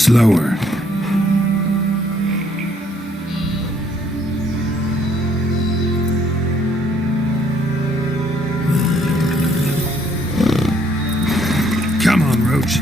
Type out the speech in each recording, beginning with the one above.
Slower. Come on, Roach.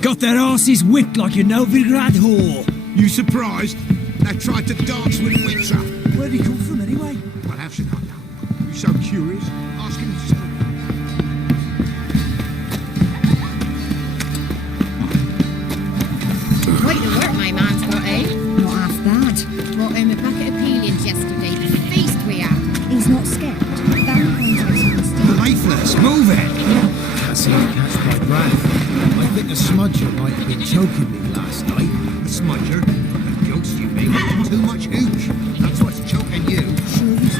Got their asses whipped like a Novigrad whore. You surprised? They tried to dance with Witcher. Where'd he come from anyway? What else should I know? You so curious? Ask him yourself. Quite the work my man's got, eh? Not half bad. Brought home a bucket of peelings yesterday. Feast we had. He's not scared. Barry finds out something still. Lifeless, move it! Can't seem to catch my breath. I think the smudger might have been choking me last night. The smudger? The ghost, you mean? Too much hooch. That's what's choking you. Sure he's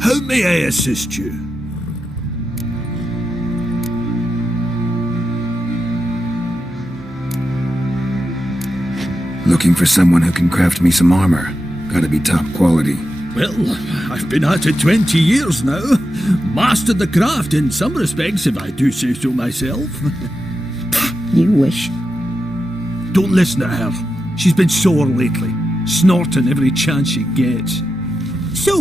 How may I assist you? Looking for someone who can craft me some armor. Gotta be top quality. Well, I've been at it 20 years now. Mastered the craft in some respects, if I do say so myself. You wish. Don't listen to her. She's been sore lately, snorting every chance she gets. So,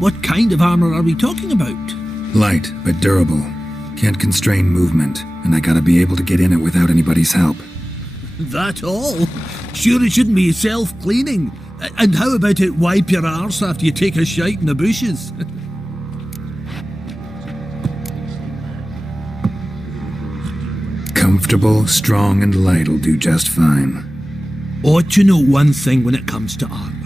what kind of armour are we talking about? Light, but durable. Can't constrain movement, and I gotta be able to get in it without anybody's help. That all? Sure it shouldn't be self-cleaning. And how about it wipe your arse after you take a shite in the bushes? Comfortable, strong, and light'll do just fine. Ought to know one thing when it comes to armour.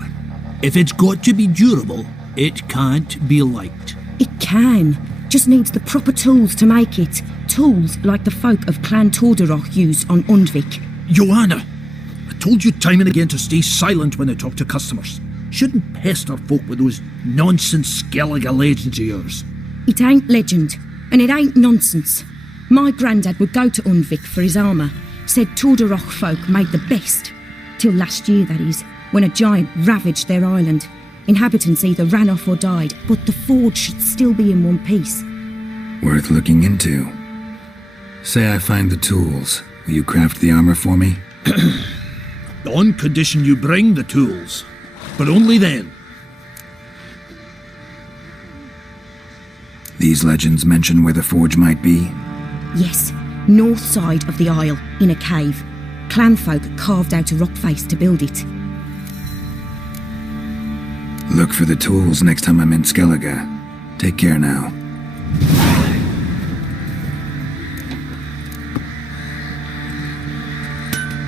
If it's got to be durable, it can't be light. It can. Just needs the proper tools to make it. Tools like the folk of Clan Torderoch use on Undvik. Joanna, I told you time and again to stay silent when I talk to customers. Shouldn't pester folk with those nonsense Skellige legends of yours. It ain't legend, and it ain't nonsense. My granddad would go to Undvik for his armour. Said Torderoch folk made the best. Till last year, that is, when a giant ravaged their island. Inhabitants either ran off or died, but the forge should still be in one piece. Worth looking into. Say I find the tools. Will you craft the armor for me? On condition you bring the tools. But only then. These legends mention where the forge might be? Yes, north side of the isle, in a cave. Clanfolk carved out a rock face to build it. Look for the tools next time I'm in Skellige. Take care now.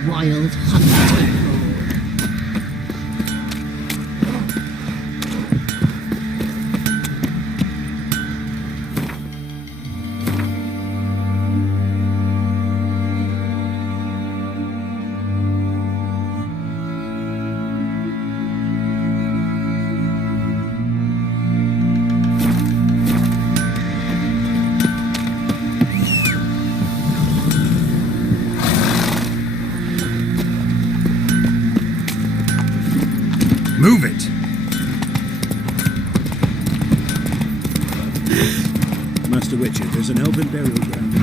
Wild hunter. Move it! Master Witcher, there's an elven burial ground.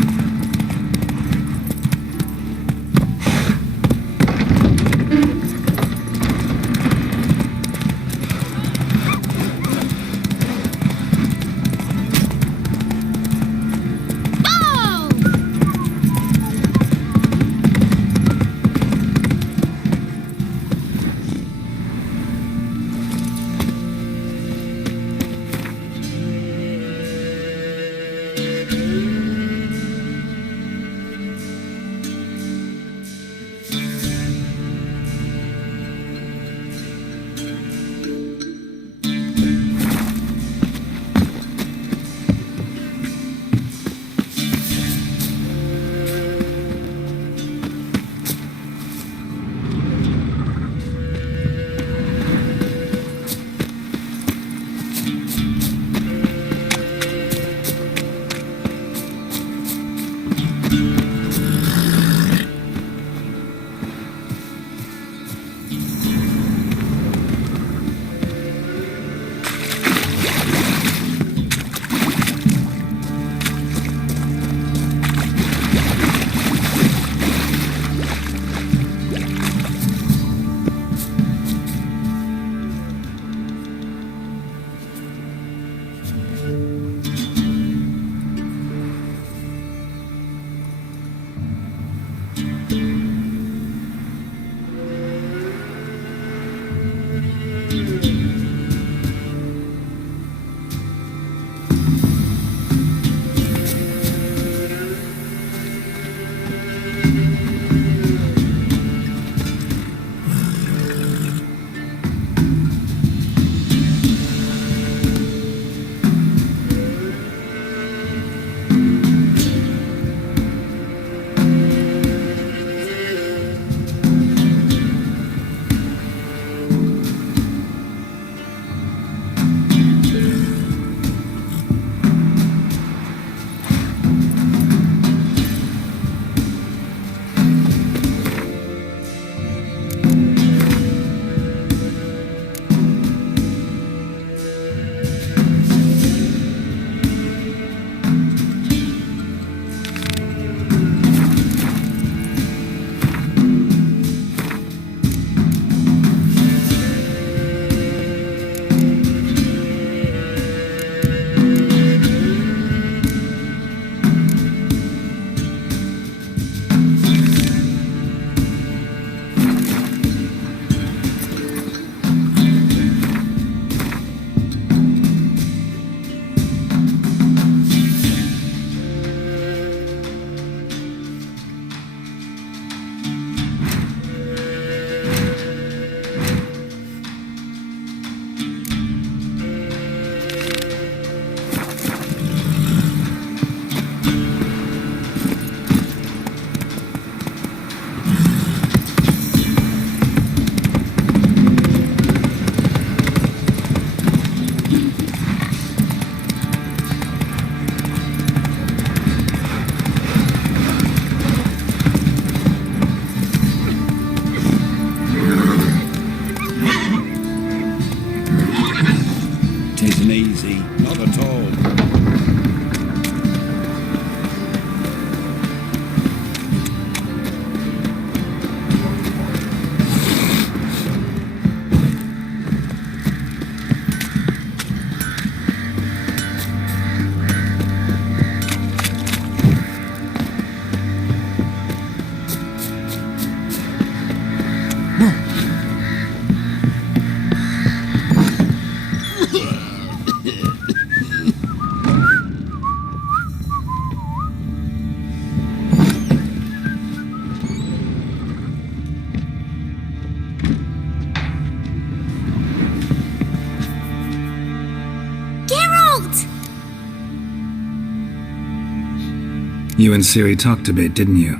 You and Ciri talked a bit, didn't you?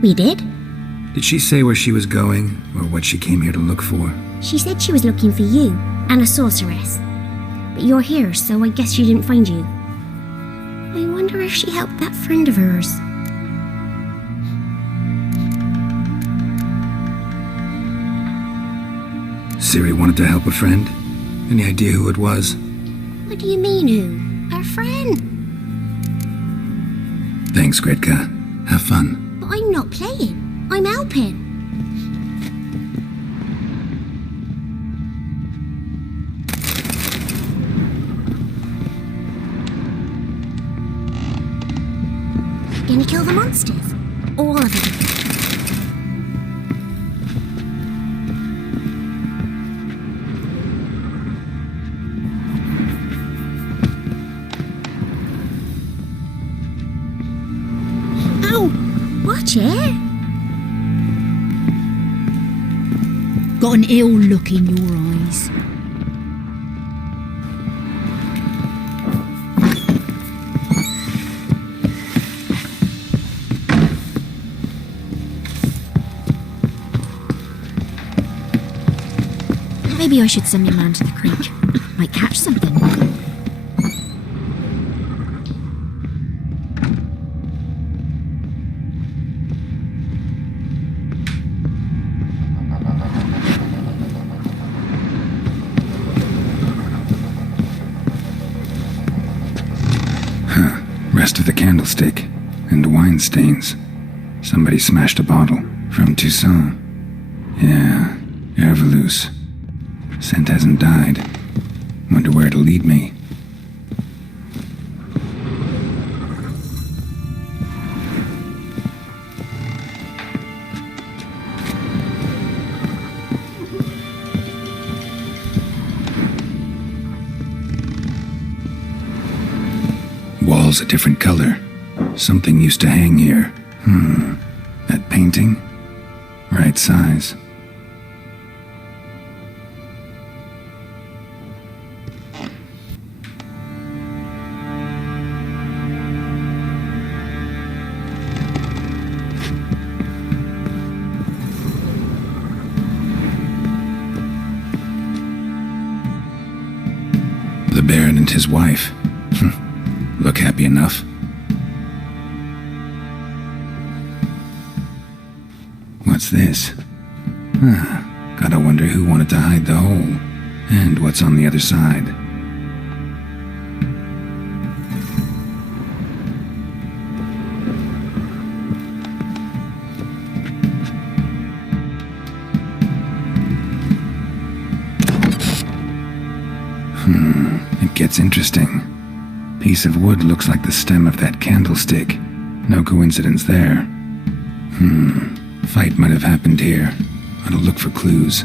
We did? Did she say where she was going, or what she came here to look for? She said she was looking for you, and a sorceress. But you're here, so I guess she didn't find you. I wonder if she helped that friend of hers. Siri wanted to help a friend? Any idea who it was? What do you mean, who? Our friend? Thanks, Gretka. Have fun. But I'm not playing. I'm helping. Gonna kill the monsters? All of them. Ow! Watch it! Got an ill look in your eyes. Maybe I should send my man to the creek. Might catch something. Rest of the candlestick and wine stains. Somebody smashed a bottle from Toussaint. Yeah, Herveloose. Scent hasn't died. Wonder where it'll lead me. Wall's a different color. Something used to hang here. That painting? Right size. The Baron and his wife. Look happy enough. What's this? Gotta wonder who wanted to hide the hole, and what's on the other side. It gets interesting. Piece of wood looks like the stem of that candlestick. No coincidence there. Fight might have happened here. I'll look for clues.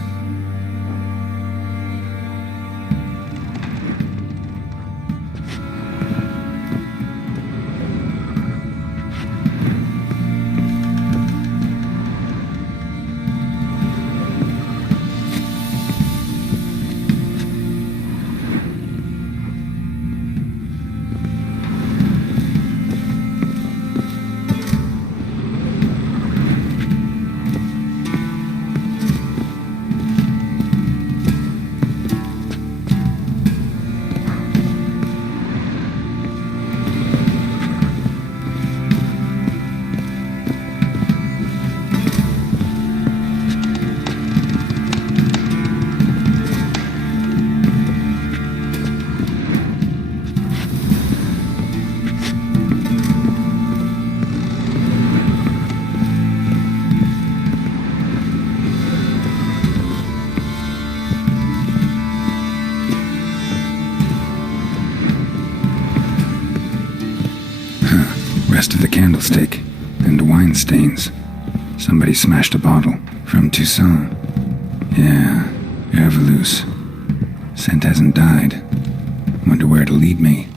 Rest of the candlestick and wine stains. Somebody smashed a bottle from Toussaint. Yeah, Herveloose. Scent hasn't died. Wonder where it'll lead me.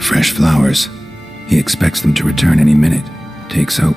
Fresh flowers. He expects them to return any minute. Takes hope.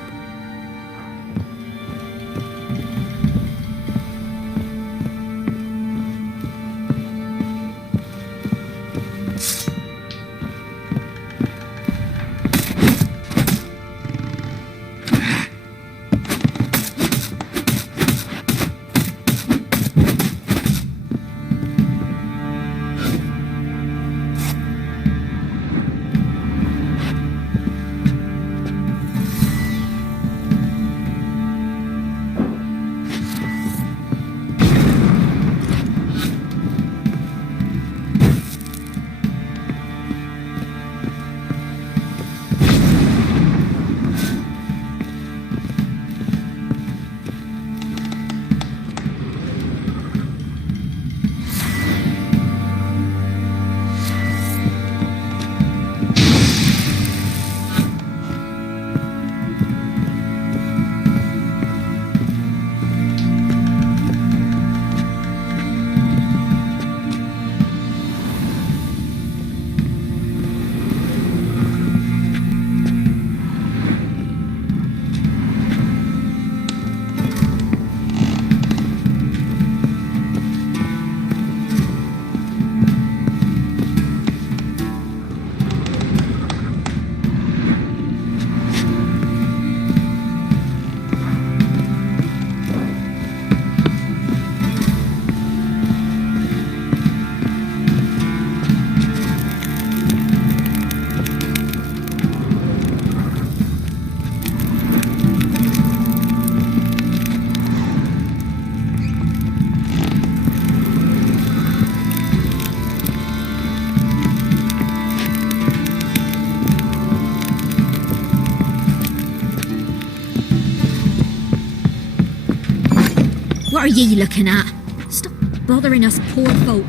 What are ye looking at? Stop bothering us poor folk.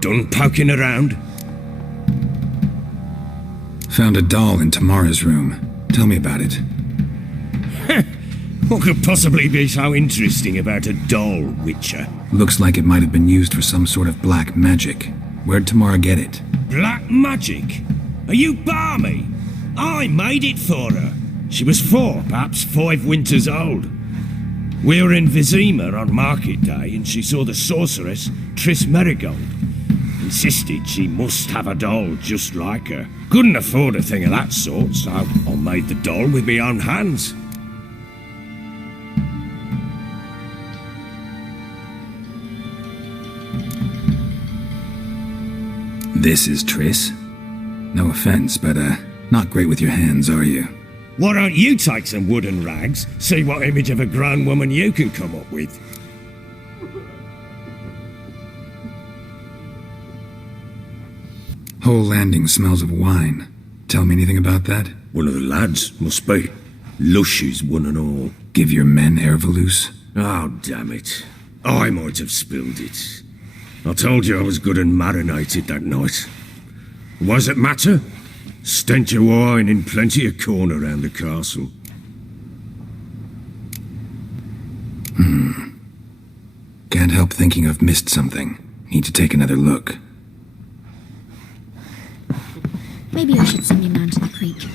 Done poking around? Found a doll in Tamara's room. Tell me about it. What could possibly be so interesting about a doll, Witcher? Looks like it might have been used for some sort of black magic. Where'd Tamara get it? Black magic? Are you balmy? I made it for her. She was 4, perhaps 5 winters old. We were in Vizima on market day and she saw the sorceress, Triss Merigold. Insisted she must have a doll just like her. Couldn't afford a thing of that sort, so I made the doll with my own hands. This is Triss? No offense, but, not great with your hands, are you? Why don't you take some wooden rags, see what image of a grown woman you can come up with? Whole landing smells of wine. Tell me anything about that? One of the lads, must be. Lushes, one and all. Give your men Ervalus? Oh, damn it. I might have spilled it. I told you I was good and marinated that night. What does it matter? Stench of wine in plenty of corn around the castle. Can't help thinking I've missed something. Need to take another look. Maybe I should send your man to the creek.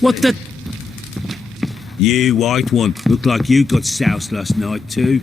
What the... You, white one, look like you got soused last night too.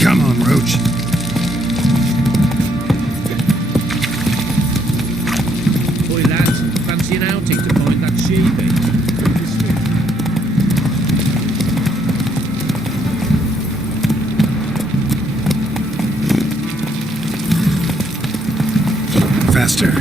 Come on, Roach. Boy, lads, fancy an outing to find that sheep in? Faster.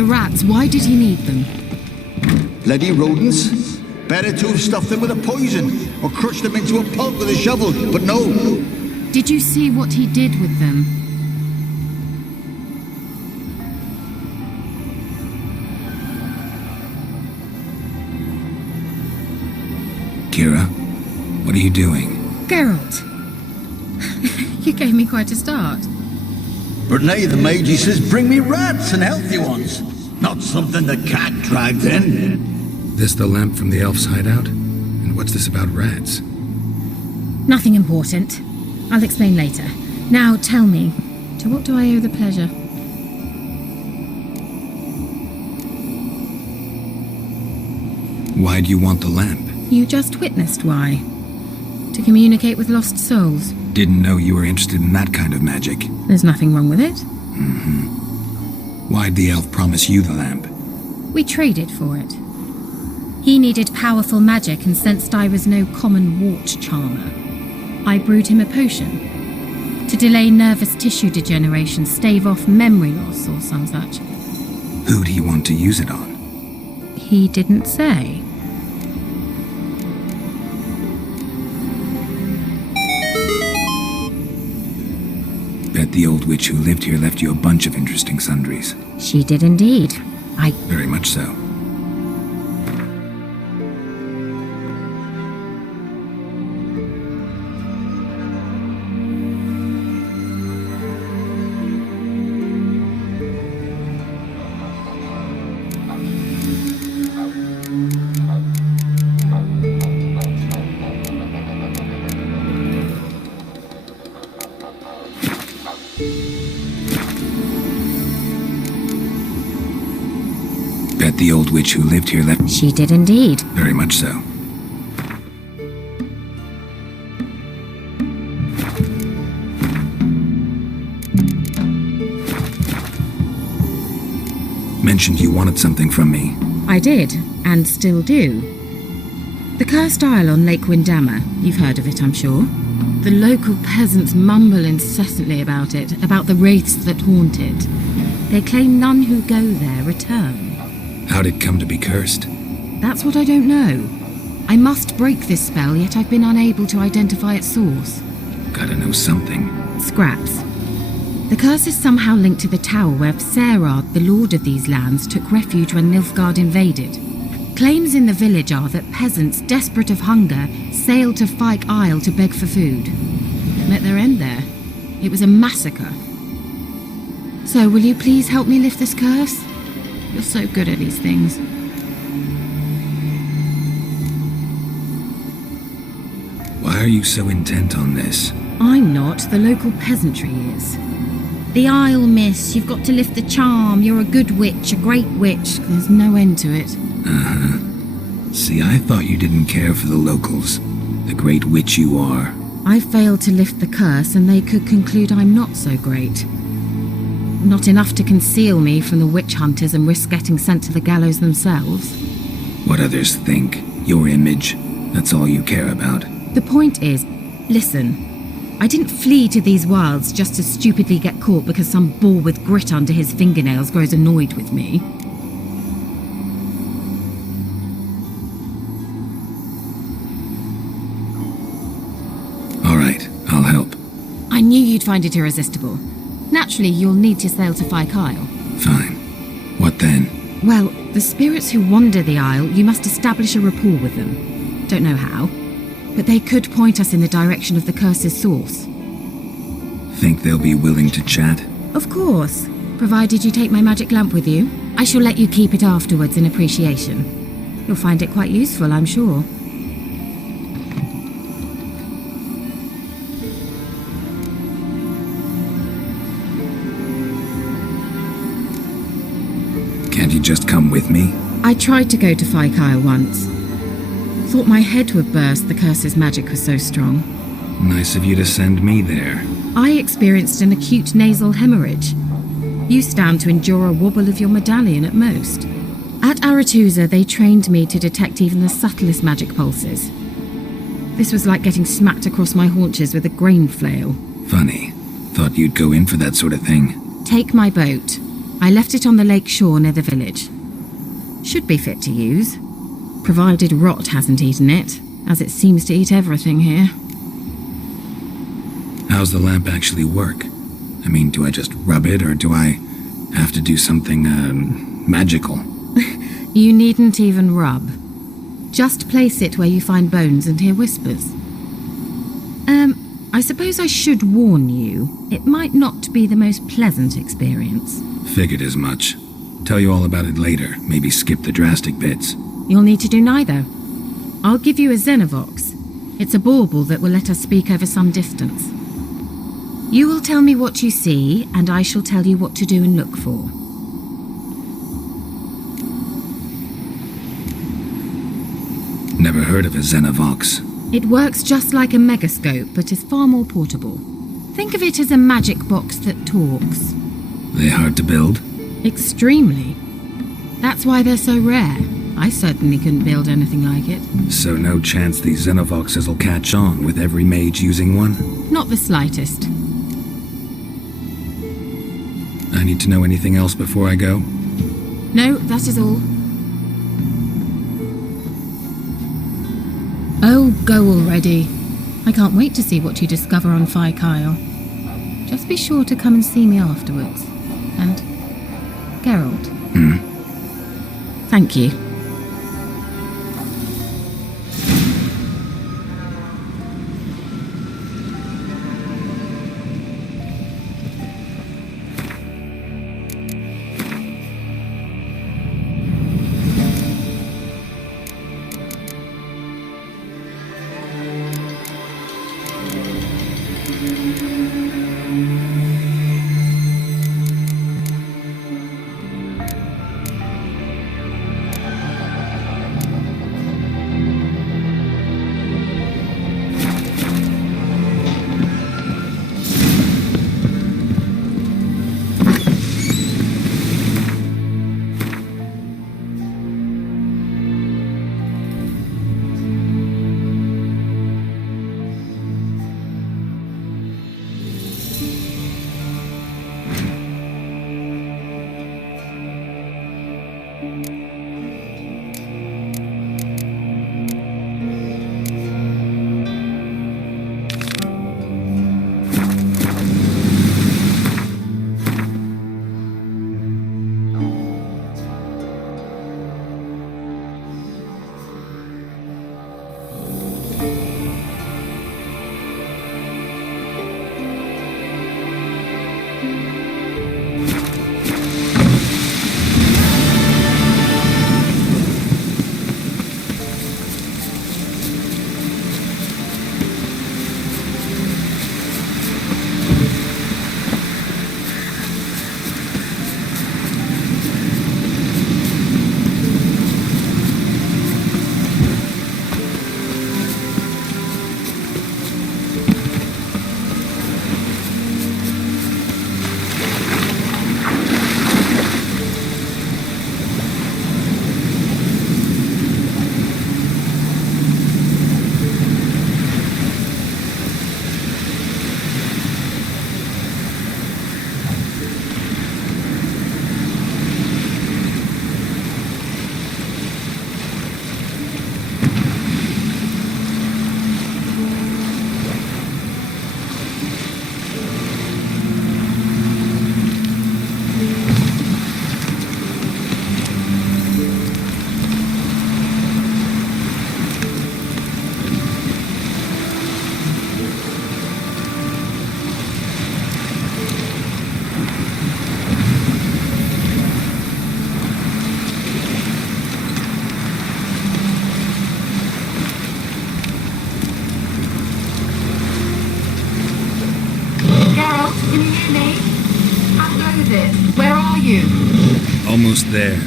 The rats, why did he need them? Bloody rodents. Better to have stuffed them with a poison or crushed them into a pulp with a shovel, but no. Did you see what he did with them? Kira, what are you doing? Geralt. You gave me quite a start. But now the Magi says bring me rats and healthy ones. Not something the cat dragged in. This the lamp from the elf's hideout? And what's this about rats? Nothing important. I'll explain later. Now tell me, to what do I owe the pleasure? Why do you want the lamp? You just witnessed why. To communicate with lost souls. Didn't know you were interested in that kind of magic. There's nothing wrong with it. Why'd the elf promise you the lamp? We traded for it. He needed powerful magic and sensed I was no common wart charmer. I brewed him a potion. To delay nervous tissue degeneration, stave off memory loss or some such. Who'd he want to use it on? He didn't say. Bet the old witch who lived here left you a bunch of interesting sundries. She did indeed. Very much so. Bet the old witch who lived here left... She did indeed. Very much so. Mentioned you wanted something from me. I did, and still do. The cursed isle on Lake Windammer. You've heard of it, I'm sure. The local peasants mumble incessantly about it, about the wraiths that haunt it. They claim none who go there return. How'd it come to be cursed? That's what I don't know. I must break this spell, yet I've been unable to identify its source. Gotta know something. Scraps. The curse is somehow linked to the tower where Saranya, the lord of these lands, took refuge when Nilfgaard invaded. Claims in the village are that peasants, desperate of hunger, sailed to Fyke Isle to beg for food. Met their end there. It was a massacre. So, will you please help me lift this curse? You're so good at these things. Why are you so intent on this? I'm not. The local peasantry is. The Isle, miss. You've got to lift the charm. You're a good witch, a great witch. There's no end to it. See, I thought you didn't care for the locals. The great witch you are. I failed to lift the curse, and they could conclude I'm not so great. Not enough to conceal me from the witch hunters and risk getting sent to the gallows themselves. What others think, your image, that's all you care about. The point is, listen, I didn't flee to these wilds just to stupidly get caught because some boar with grit under his fingernails grows annoyed with me. All right, I'll help. I knew you'd find it irresistible. Naturally, you'll need to sail to Fyke Isle. Fine. What then? Well, the spirits who wander the Isle, you must establish a rapport with them. Don't know how, but they could point us in the direction of the curse's source. Think they'll be willing to chat? Of course, provided you take my magic lamp with you. I shall let you keep it afterwards in appreciation. You'll find it quite useful, I'm sure. Can't you just come with me? I tried to go to Fyke Isle once. Thought my head would burst, the curse's magic was so strong. Nice of you to send me there. I experienced an acute nasal hemorrhage. You stand to endure a wobble of your medallion at most. At Aretusa, they trained me to detect even the subtlest magic pulses. This was like getting smacked across my haunches with a grain flail. Funny. Thought you'd go in for that sort of thing. Take my boat. I left it on the lake shore near the village. Should be fit to use, provided rot hasn't eaten it, as it seems to eat everything here. How's the lamp actually work? I mean, do I just rub it, or do I have to do something, magical? You needn't even rub. Just place it where you find bones and hear whispers. I suppose I should warn you, it might not be the most pleasant experience. Figured as much. Tell you all about it later, maybe skip the drastic bits. You'll need to do neither. I'll give you a Xenovox. It's a bauble that will let us speak over some distance. You will tell me what you see, and I shall tell you what to do and look for. Never heard of a Xenovox. It works just like a megascope, but is far more portable. Think of it as a magic box that talks. They hard to build? Extremely. That's why they're so rare. I certainly couldn't build anything like it. So no chance these Xenovoxes will catch on with every mage using one? Not the slightest. I need to know anything else before I go? No, that is all. Oh, go already. I can't wait to see what you discover on Phi Kyle. Just be sure to come and see me afterwards. And Geralt. Thank you. Where are you? Almost there.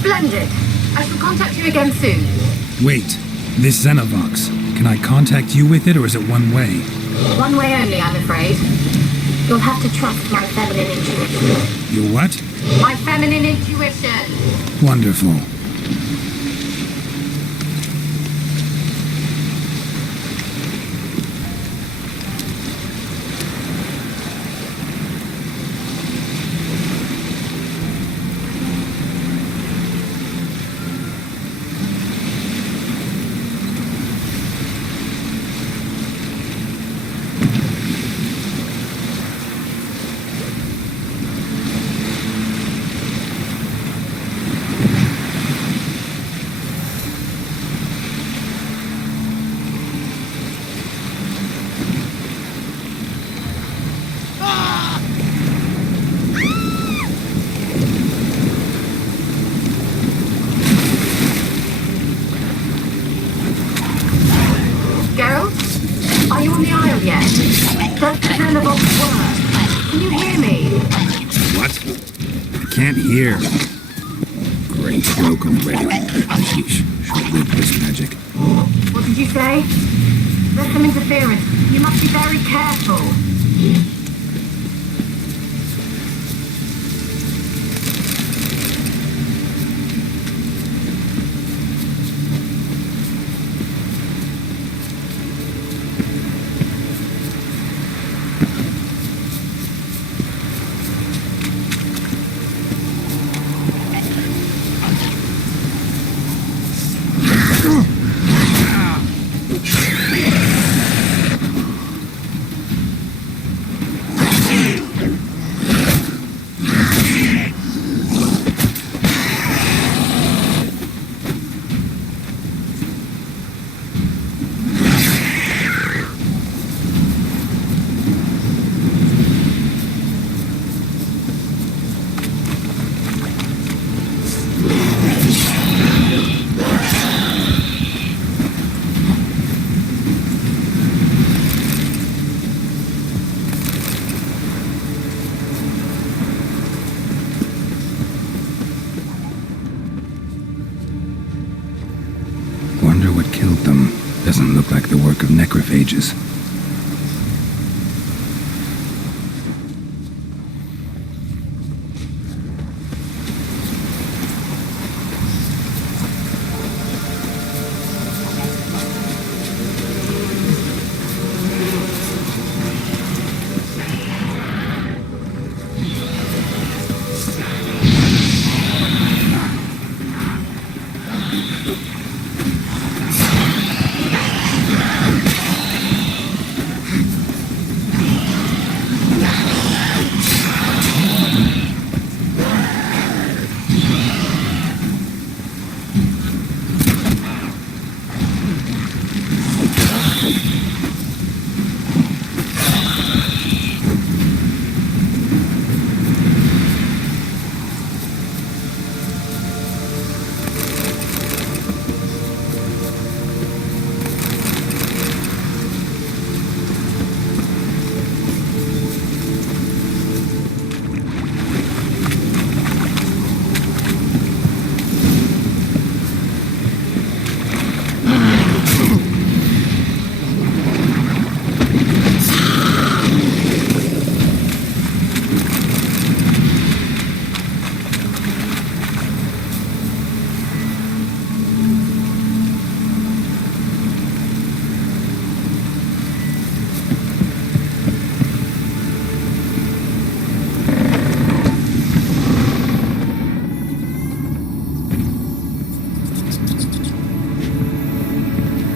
Splendid. I shall contact you again soon. Wait, this Xenovox. Can I contact you with it, or is it one way? One way only, I'm afraid. You'll have to trust my feminine intuition. Your what? My feminine intuition. Wonderful. can't hear. Great joke already. Yeesh, short-lived this magic. What did you say? There's some interference. You must be very careful. Wonder what killed them. Doesn't look like the work of necrophages.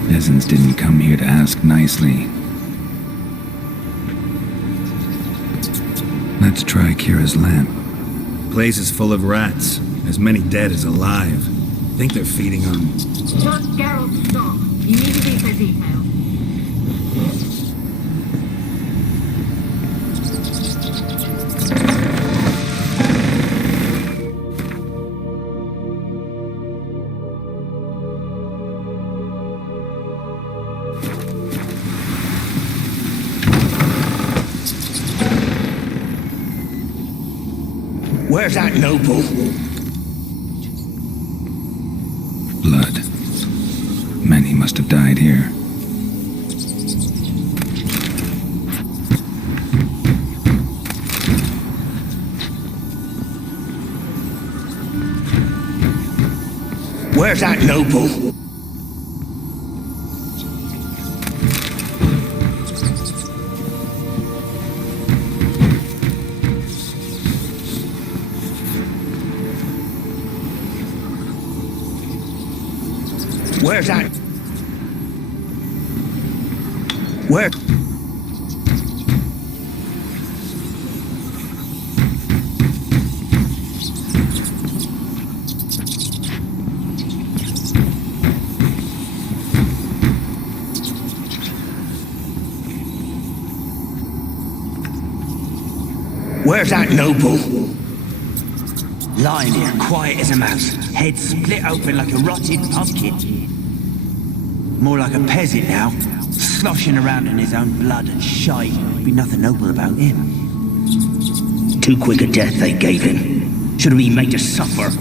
Peasants didn't come here to ask nicely. Let's try Kira's lamp. Place is full of rats. As many dead as alive. Think they're feeding on... Just Geralt, stop. You need to be so detailed. Where's that noble? Blood. Many must have died here. Where's that noble? Where's that? Where? Where's that noble? Lying here, quiet as a mouse, head split open like a rotted pumpkin. More like a peasant now, sloshing around in his own blood and shite. Be nothing noble about him. Too quick a death they gave him. should have been made to suffer.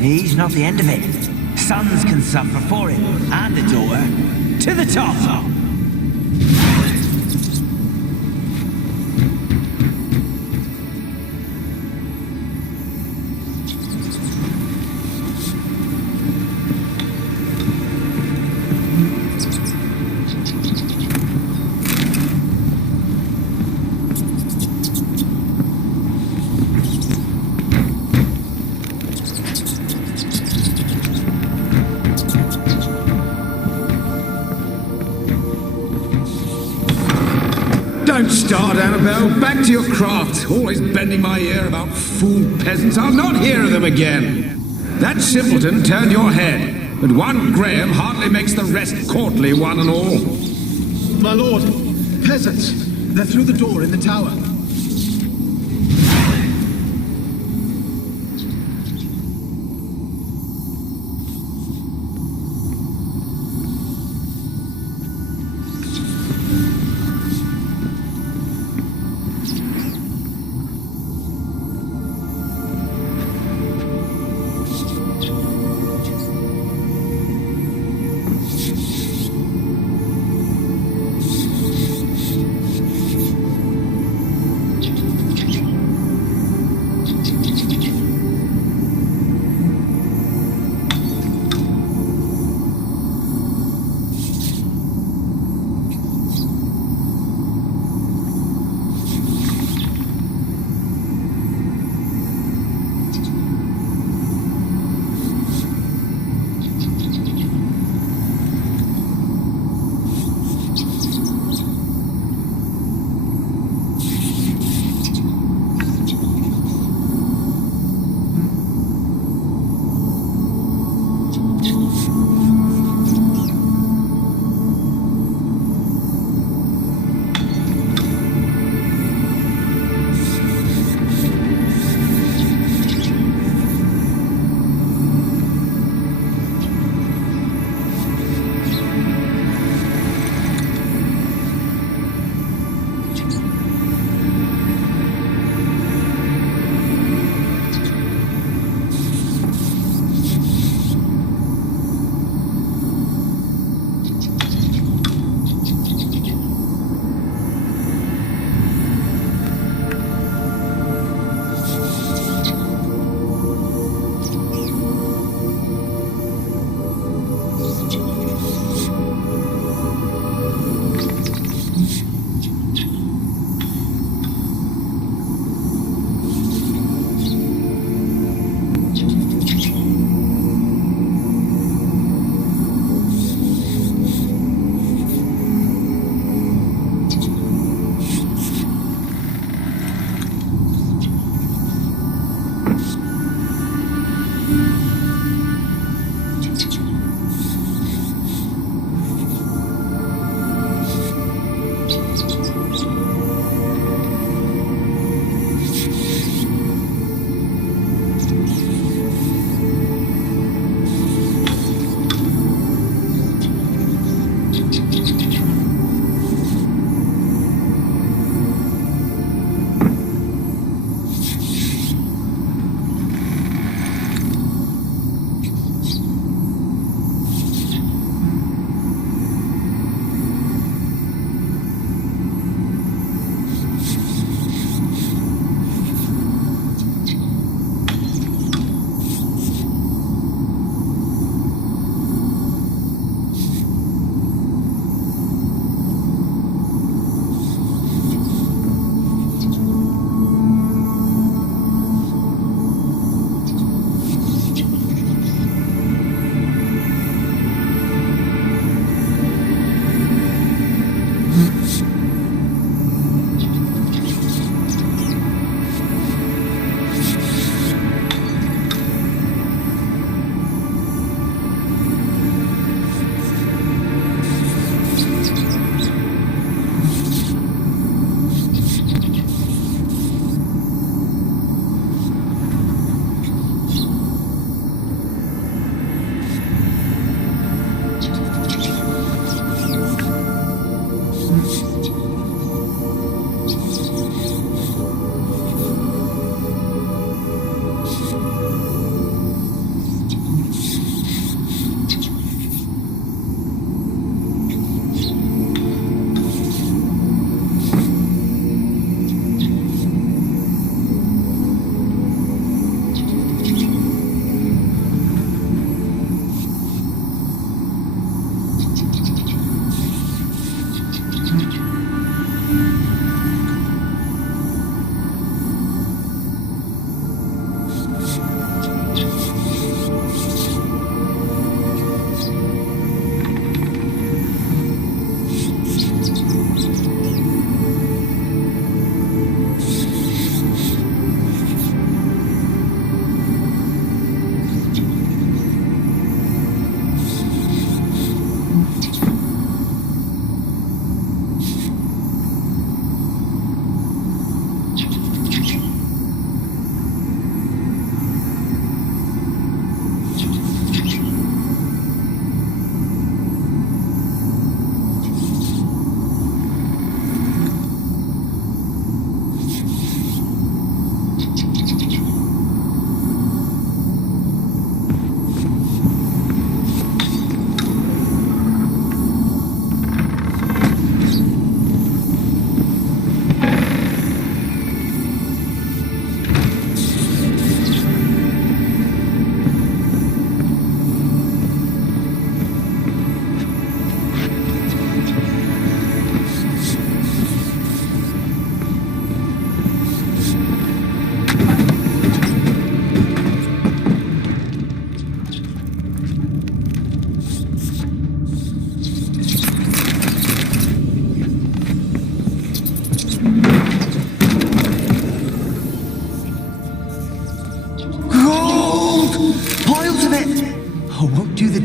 He's not the end of it. Sons can suffer for him, and a daughter. To the top! Don't start, Annabelle. Back to your craft. Always bending my ear about fool peasants. I'll not hear of them again. That simpleton turned your head, but one Graham hardly makes the rest courtly, one and all. My lord, peasants. They're through the door in the tower.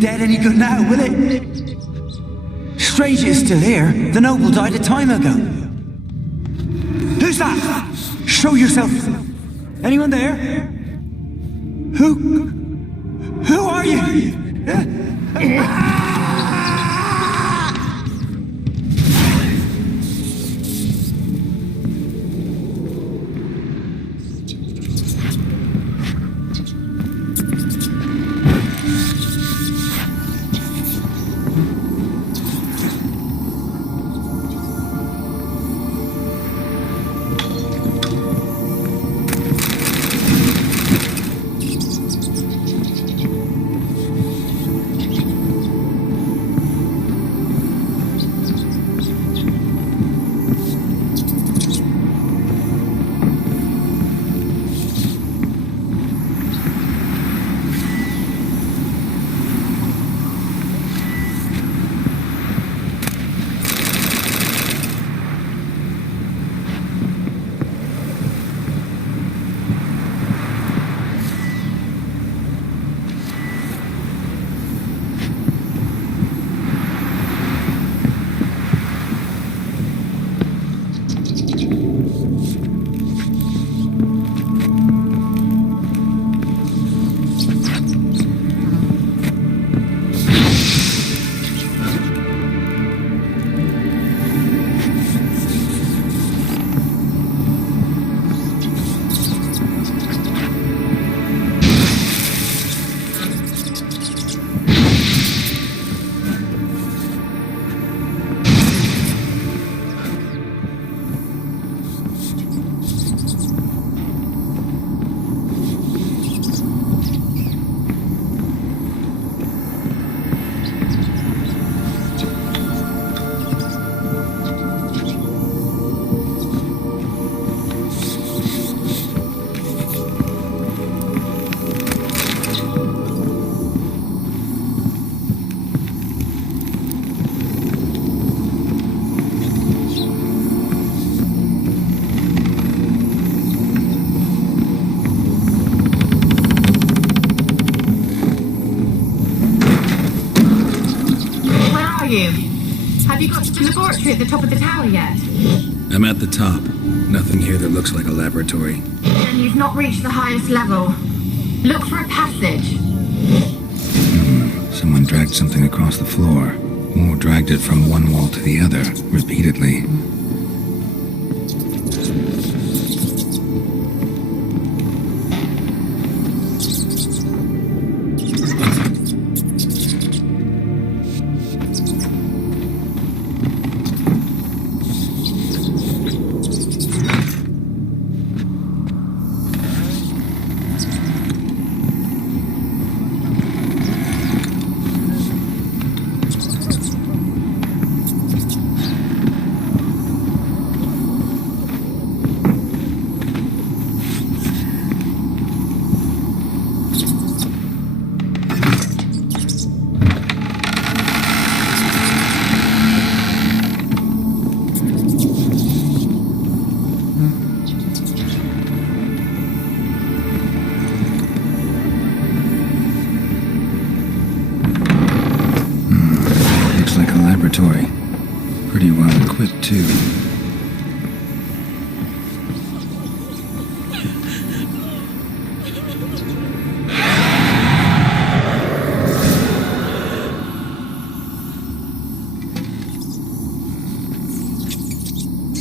dead any good now, will it? Strange it's still here. The noble died a time ago. Who's that? Show yourself. Anyone there? Who are you? Have you got to the laboratory at the top of the tower yet? I'm at the top. Nothing here that looks like a laboratory. Then you've not reached the highest level. Look for a passage. Someone dragged something across the floor, or dragged it from one wall to the other, repeatedly. Pretty well equipped, too.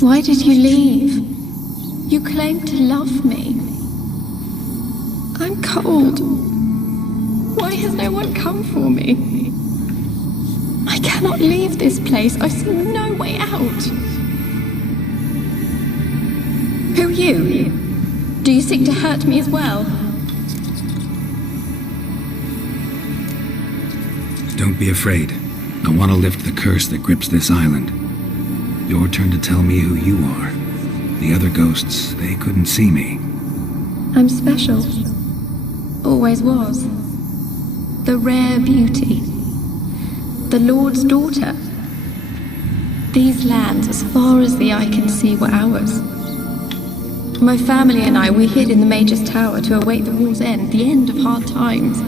Why did you leave? You claimed to love me. I'm cold. Why has no one come for me? I cannot leave this place. I see no way out. Who are you? Do you seek to hurt me as well? Don't be afraid. I want to lift the curse that grips this island. Your turn to tell me who you are. The other ghosts, they couldn't see me. I'm special. Always was. The rare beauty. The Lord's daughter. These lands, as far as the eye can see, were ours. My family and I, we hid in the Major's Tower to await the war's end, the end of hard times.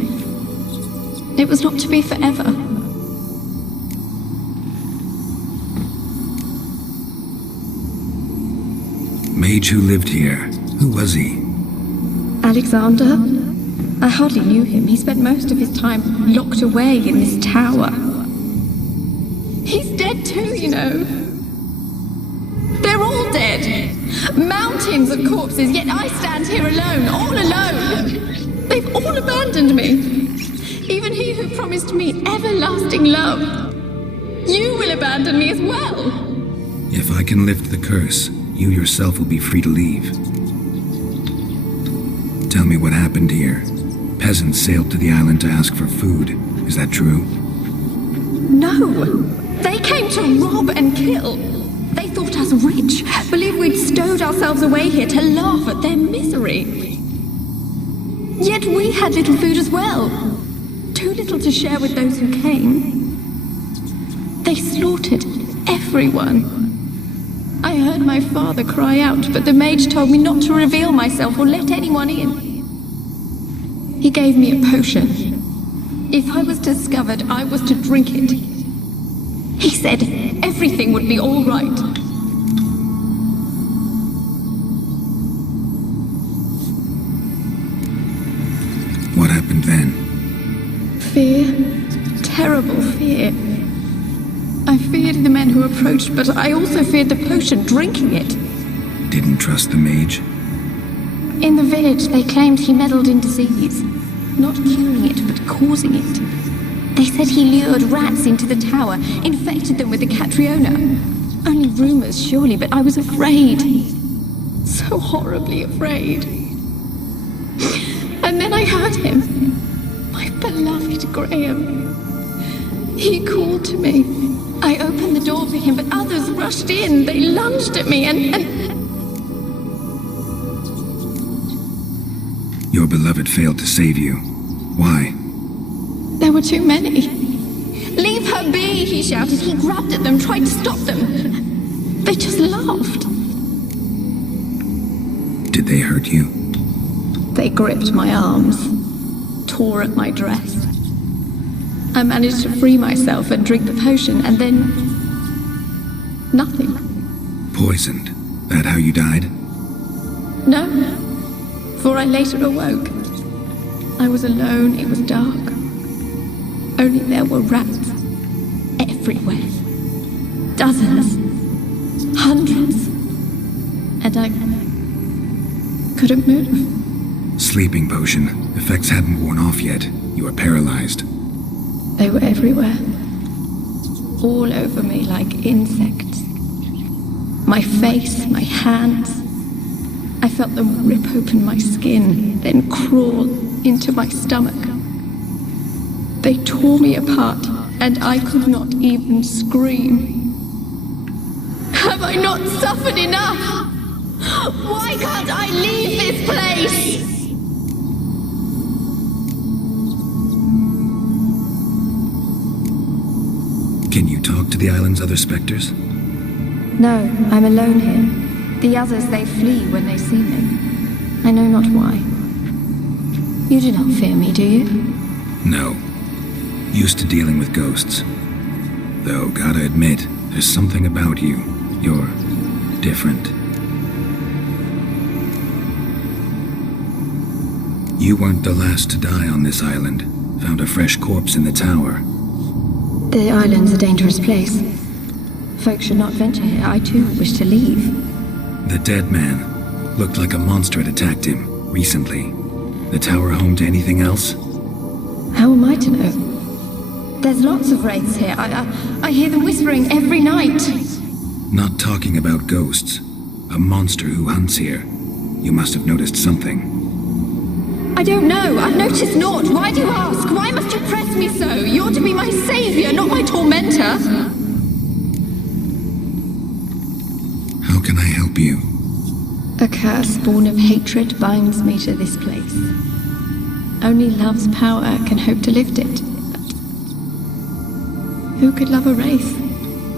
It was not to be forever. Mage who lived here. Who was he? Alexander? I hardly knew him. He spent most of his time locked away in this tower. He's dead too, you know. They're all dead. Mountains of corpses, yet I stand here alone, all alone. They've all abandoned me. Even he who promised me everlasting love. You will abandon me as well. If I can lift the curse, you yourself will be free to leave. Tell me what happened here. Peasants sailed to the island to ask for food. Is that true? No. They came to rob and kill. They thought us rich, believed we'd stowed ourselves away here to laugh at their misery. Yet we had little food as well. Too little to share with those who came. They slaughtered everyone. I heard my father cry out, but the mage told me not to reveal myself or let anyone in. He gave me a potion. If I was discovered, I was to drink it. He said everything would be all right. What happened then? Fear. Terrible fear. I feared the men who approached, but I also feared the potion, drinking it. Didn't trust the mage? In the village, they claimed he meddled in disease. Not curing it, but causing it. They said he lured rats into the tower, infected them with the Catriona. Only rumors, surely, but I was afraid. So horribly afraid. And then I heard him. My beloved Graham. He called to me. I opened the door for him, but others rushed in. They lunged at me and... Your beloved failed to save you. Why? There were too many. Leave her be, he shouted. He grabbed at them, tried to stop them. They just laughed. Did they hurt you? They gripped my arms, tore at my dress. I managed to free myself and drink the potion, and then... nothing. Poisoned? That how you died? No, for I later awoke. I was alone, it was dark. Only there were rats. Everywhere. Dozens. Hundreds. And I couldn't move. Sleeping potion. Effects hadn't worn off yet. You were paralyzed. They were everywhere. All over me like insects. My face, my hands. I felt them rip open my skin, then crawl into my stomach. They tore me apart, and I could not even scream. Have I not suffered enough? Why can't I leave this place? Can you talk to the island's other specters? No, I'm alone here. The others, they flee when they see me. I know not why. You do not fear me, do you? No. Used to dealing with ghosts. Though, gotta admit, there's something about you. You're different. You weren't the last to die on this island. Found a fresh corpse in the tower. The island's a dangerous place. Folks should not venture here. I too wish to leave. The dead man. Looked like a monster had attacked him, recently. The tower home to anything else? How am I to know? There's lots of wraiths here. I hear them whispering every night. Not talking about ghosts. A monster who hunts here. You must have noticed something. I don't know. I've noticed naught. Why do you ask? Why must you press me so? You're to be my savior, not my tormentor. How can I help you? A curse born of hatred binds me to this place. Only love's power can hope to lift it. But who could love a wraith?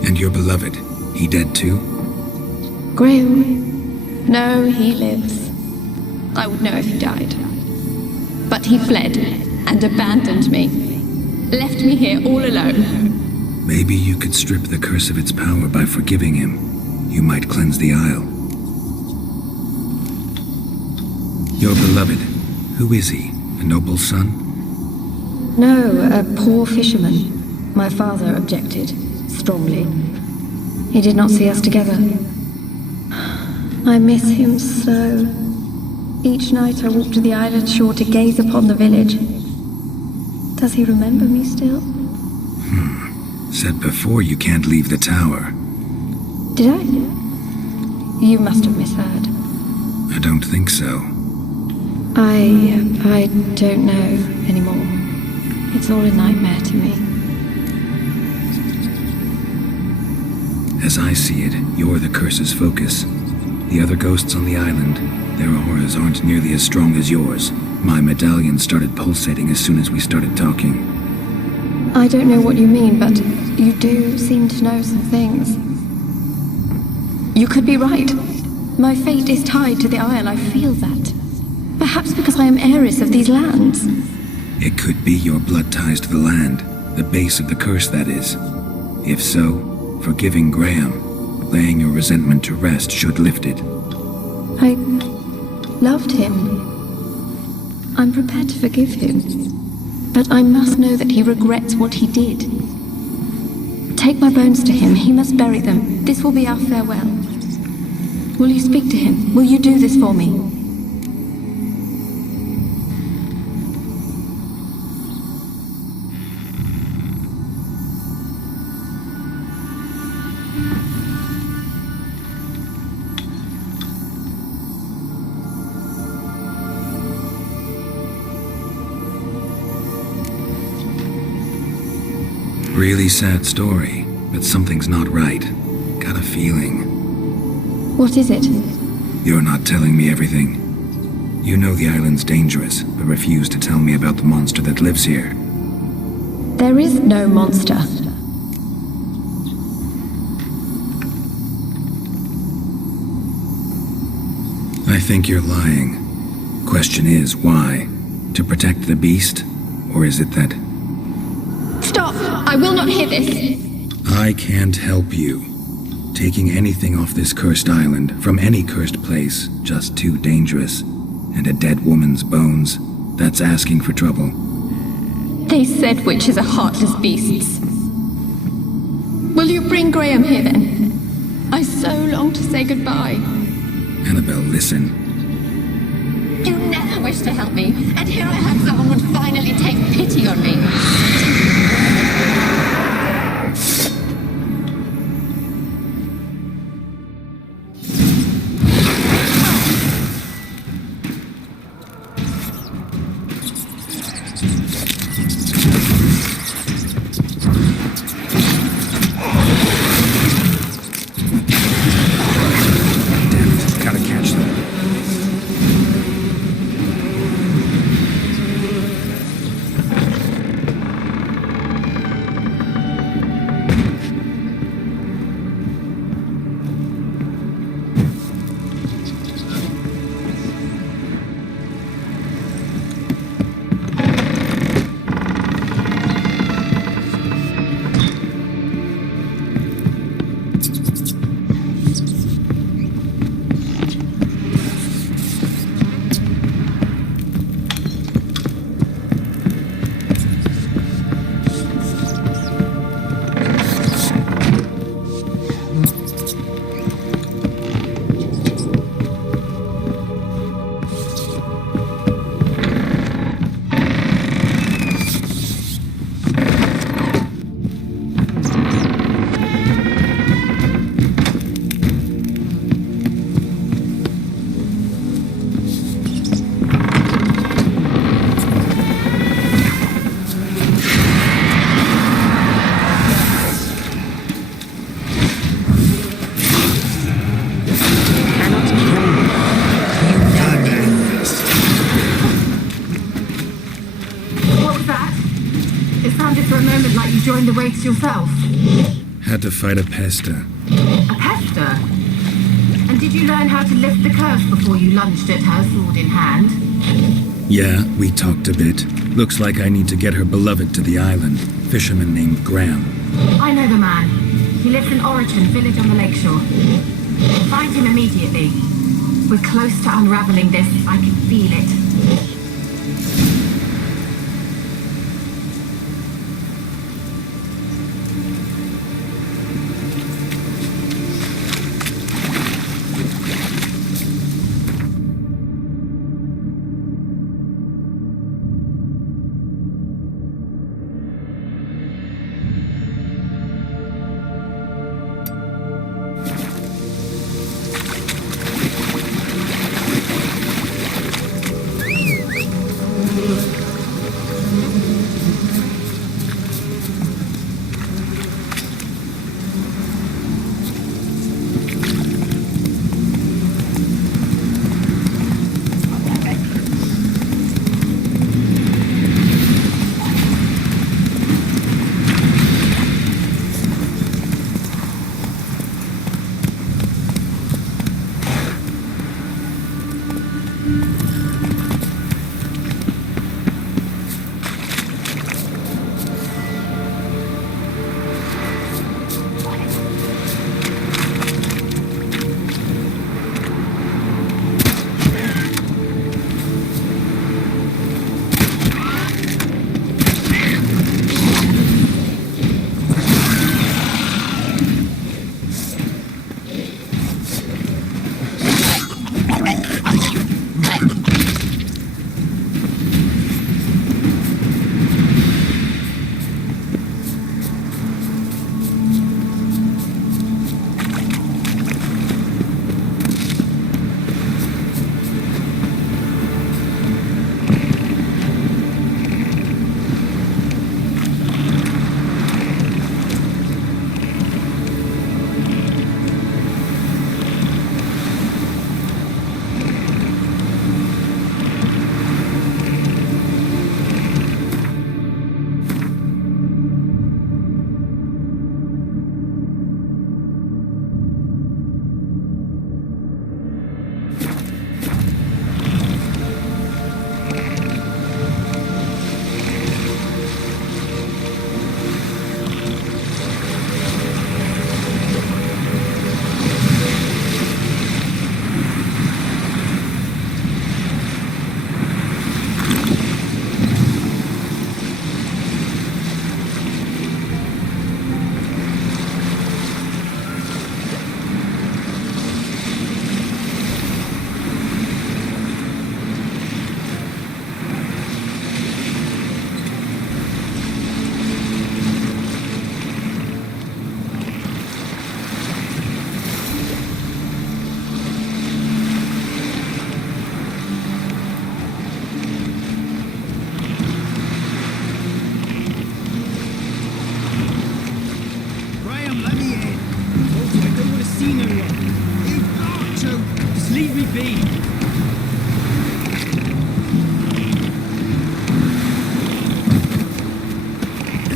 And your beloved, he dead too? Graham? No, he lives. I would know if he died. But he fled and abandoned me. left me here all alone. Maybe you could strip the curse of its power by forgiving him. You might cleanse the Isle. Your beloved, who is he? A noble son? No, a poor fisherman. My father objected, strongly. He did not see us together. I miss him so. Each night I walk to the island shore to gaze upon the village. Does he remember me still? Said before you can't leave the tower. Did I? You must have misheard. I don't think so. I don't know anymore. It's all a nightmare to me. As I see it, you're the curse's focus. The other ghosts on the island, their auras aren't nearly as strong as yours. My medallion started pulsating as soon as we started talking. I don't know what you mean, but you do seem to know some things. You could be right. My fate is tied to the Isle, I feel that. Perhaps because I am heiress of these lands. It could be your blood ties to the land, the base of the curse, that is. If so, forgiving Graham, laying your resentment to rest should lift it. I loved him. I'm prepared to forgive him. But I must know that he regrets what he did. Take my bones to him. He must bury them. This will be our farewell. Will you speak to him? Will you do this for me? Really sad story, but something's not right. Got a feeling. What is it? You're not telling me everything. You know the island's dangerous, but refuse to tell me about the monster that lives here. There is no monster. I think you're lying. Question is, why? To protect the beast? Or is it that... Stop! I will not hear this! I can't help you. Taking anything off this cursed island, from any cursed place, just too dangerous. And a dead woman's bones, that's asking for trouble. They said witches are heartless beasts. Will you bring Graham here then? I so long to say goodbye. Annabelle, listen. You never wished to help me, and here I have someone would finally take pity on me. Joined the wakes yourself? Had to fight a pester. A pester? And did you learn how to lift the curse before you lunged at her, sword in hand? Yeah, we talked a bit. Looks like I need to get her beloved to the island. Fisherman named Graham. I know the man. He lives in Origin, village on the lakeshore. Find him immediately. We're close to unraveling this. I can feel it.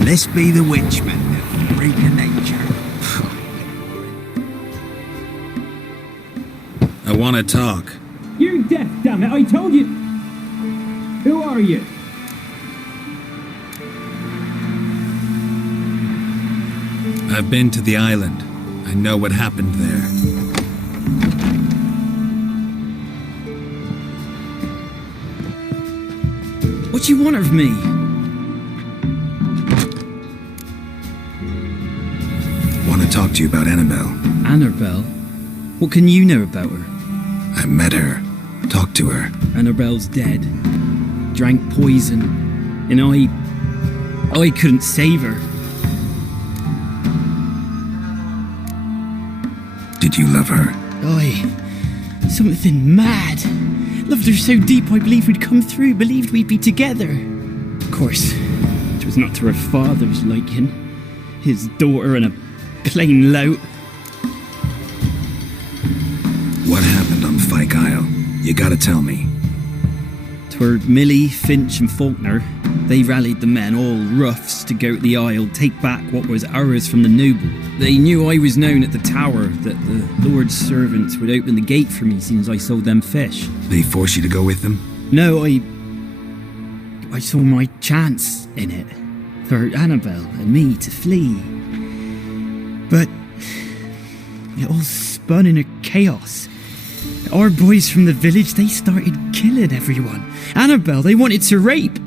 This be the witchman, the freak of nature. I want to talk. You're deaf, damn it! I told you. Who are you? I've been to the island. I know what happened there. What you want of me? Want to talk to you about Annabelle. Annabelle? What can you know about her? I met her. Talked to her. Annabelle's dead. Drank poison. And I couldn't save her. Did you love her? Something mad. Loved her so deep I believed we'd come through, believed we'd be together. Of course, it was not to her father's liking. His daughter and a plain lout. What happened on Fyke Isle? You gotta tell me. Twere Millie, Finch and Faulkner. They rallied the men, all roughs, to go to the Isle, take back what was ours from the noble. They knew I was known at the tower, that the Lord's servants would open the gate for me since I sold them fish. They forced you to go with them? No, I saw my chance in it for Annabelle and me to flee. But it all spun in a chaos. Our boys from the village, they started killing everyone. Annabelle, they wanted to rape.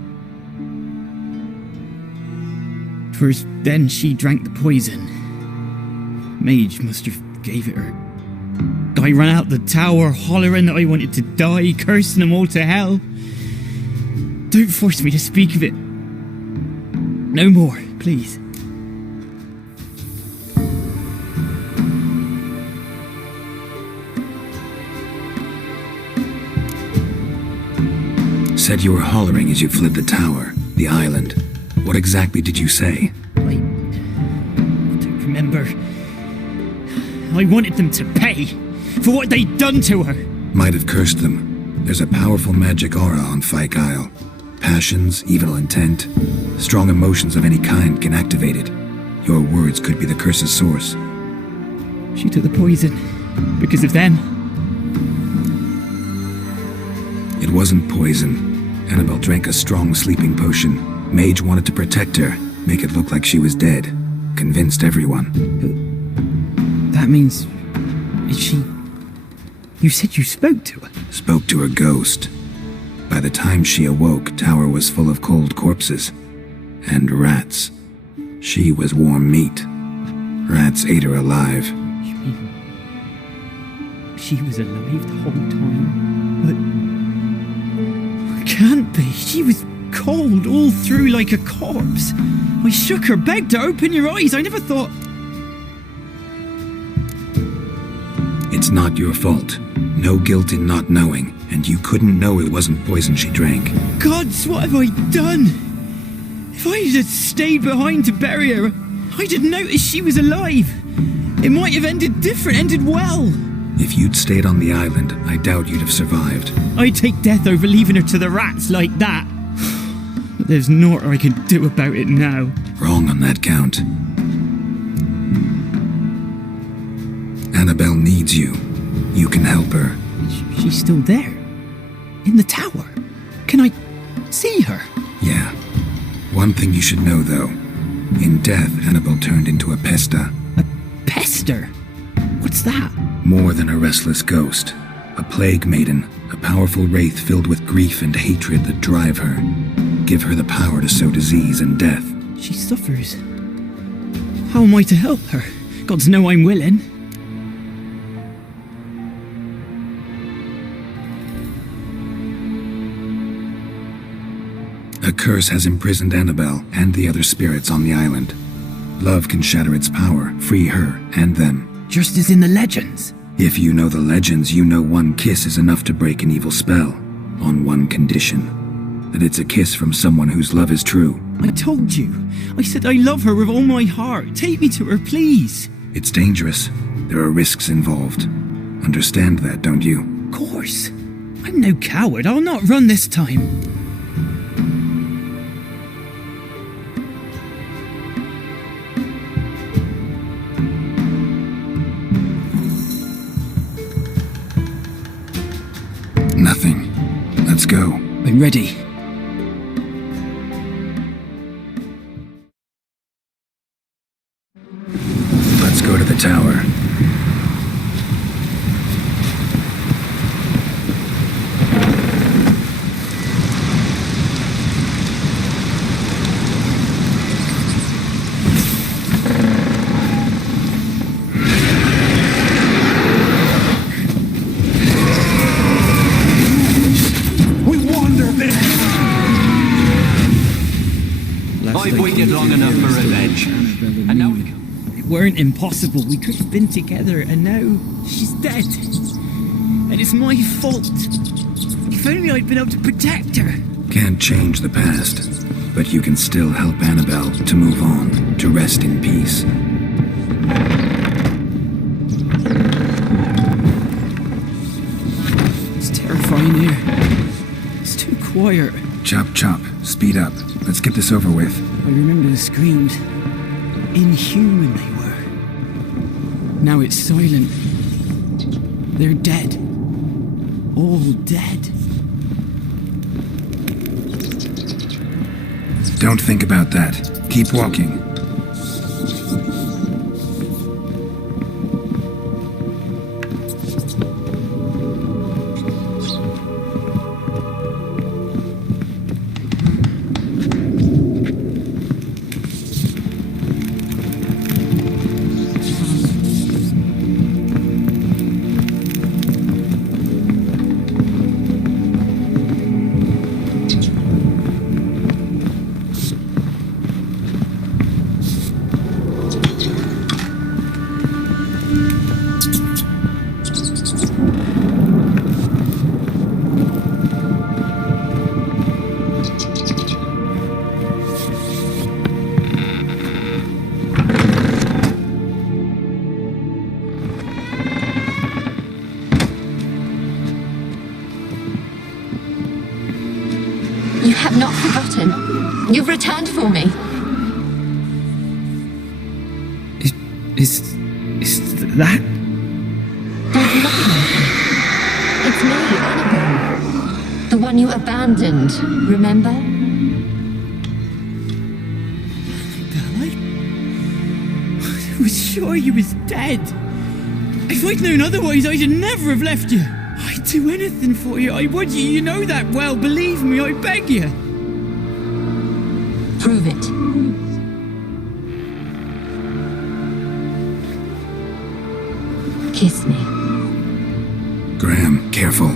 First, then she drank the poison. Mage must have gave it her. I ran out the tower hollering that I wanted to die, cursing them all to hell. Don't force me to speak of it. No more, please. Said you were hollering as you fled the tower, the island. What exactly did you say? I don't remember. I wanted them to pay for what they'd done to her. Might have cursed them. There's a powerful magic aura on Fyke Isle. Passions, evil intent, strong emotions of any kind can activate it. Your words could be the curse's source. She took the poison because of them. It wasn't poison. Annabelle drank a strong sleeping potion. Mage wanted to protect her, make it look like she was dead. Convinced everyone. That means... is she... You said you spoke to her? Spoke to her ghost. By the time she awoke, Tower was full of cold corpses. And rats. She was warm meat. Rats ate her alive. You mean... she was alive the whole time? But... can't be. She was cold all through like a corpse. I shook her, begged her, open your eyes. I never thought... It's not your fault. No guilt in not knowing, and you couldn't know it wasn't poison she drank. Gods, what have I done? If I had stayed behind to bury her, I'd have noticed she was alive. It might have ended different, ended well. If you'd stayed on the island, I doubt you'd have survived. I'd take death over leaving her to the rats like that. But there's naught I can do about it now. Wrong on that count. Annabelle needs you. You can help her. She's still there? In the tower? Can I see her? Yeah. One thing you should know, though. In death, Annabelle turned into a pesta. A pester? What's that? More than a restless ghost. A plague maiden. A powerful wraith filled with grief and hatred that drive her. Give her the power to sow disease and death. She suffers. How am I to help her? Gods know I'm willing. A curse has imprisoned Annabelle and the other spirits on the island. Love can shatter its power, free her and them. Just as in the legends. If you know the legends, you know one kiss is enough to break an evil spell. On one condition. That it's a kiss from someone whose love is true. I told you. I said I love her with all my heart. Take me to her, please. It's dangerous. There are risks involved. Understand that, don't you? Of course. I'm no coward. I'll not run this time. Nothing. Let's go. I'm ready. Let's go to the tower. I've waited long enough for revenge. And now it weren't impossible. We could have been together, and now she's dead. And it's my fault. If only I'd been able to protect her. Can't change the past, but you can still help Annabelle to move on, to rest in peace. It's terrifying here. It's too quiet. Chop, chop. Speed up. Let's get this over with. I remember the screams. Inhuman they were. Now it's silent. They're dead. All dead. Don't think about that. Keep walking. You have not forgotten. You've returned for me. Is that? Don't look at me. It's me, Annabelle. The one you abandoned, remember? I was sure you was dead. If I'd known otherwise, I'd never have left you. I'd do anything for you. I would. You know that well. Believe me, I beg you. Prove it. Kiss me. Graham, careful.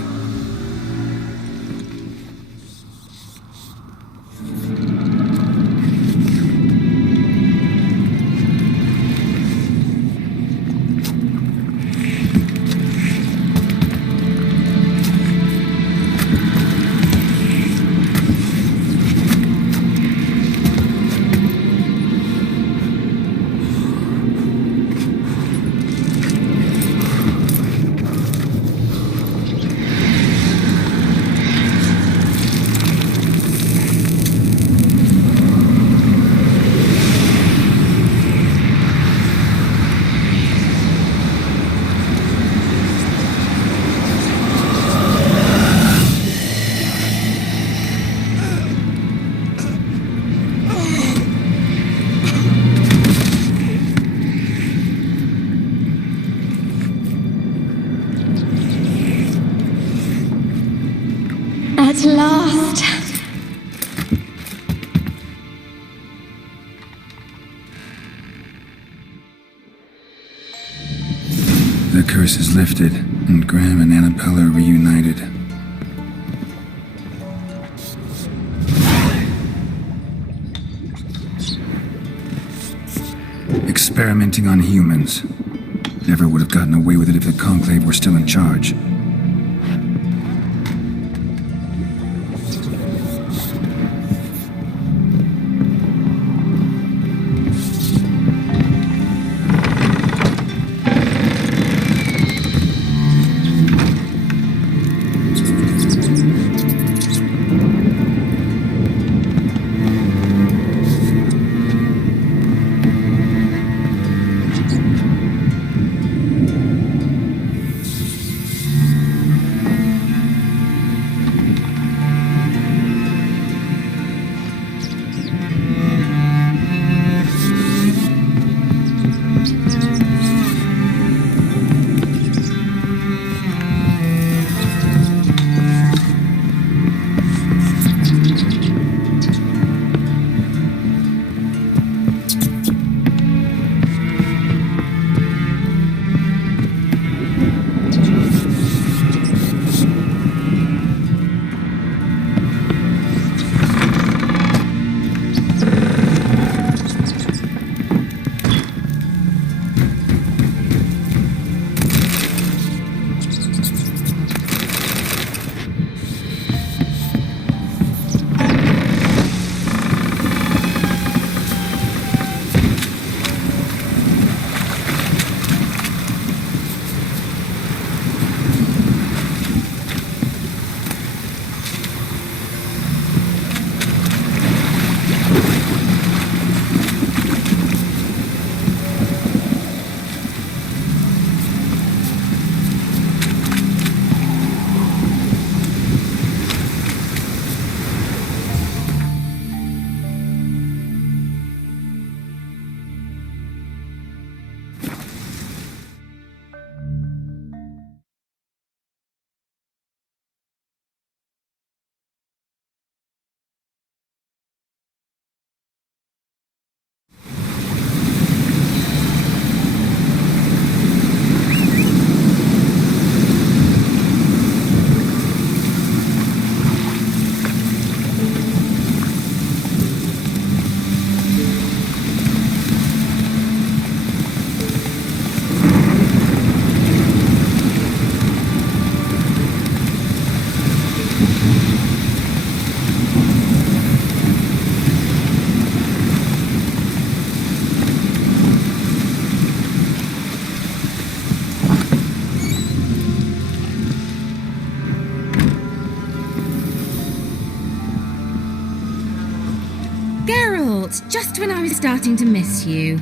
At last. The curse is lifted, and Graham and Annabelle are reunited. Experimenting on humans. Never would have gotten away with it if the Conclave were still in charge. thoughts just when I was starting to miss you.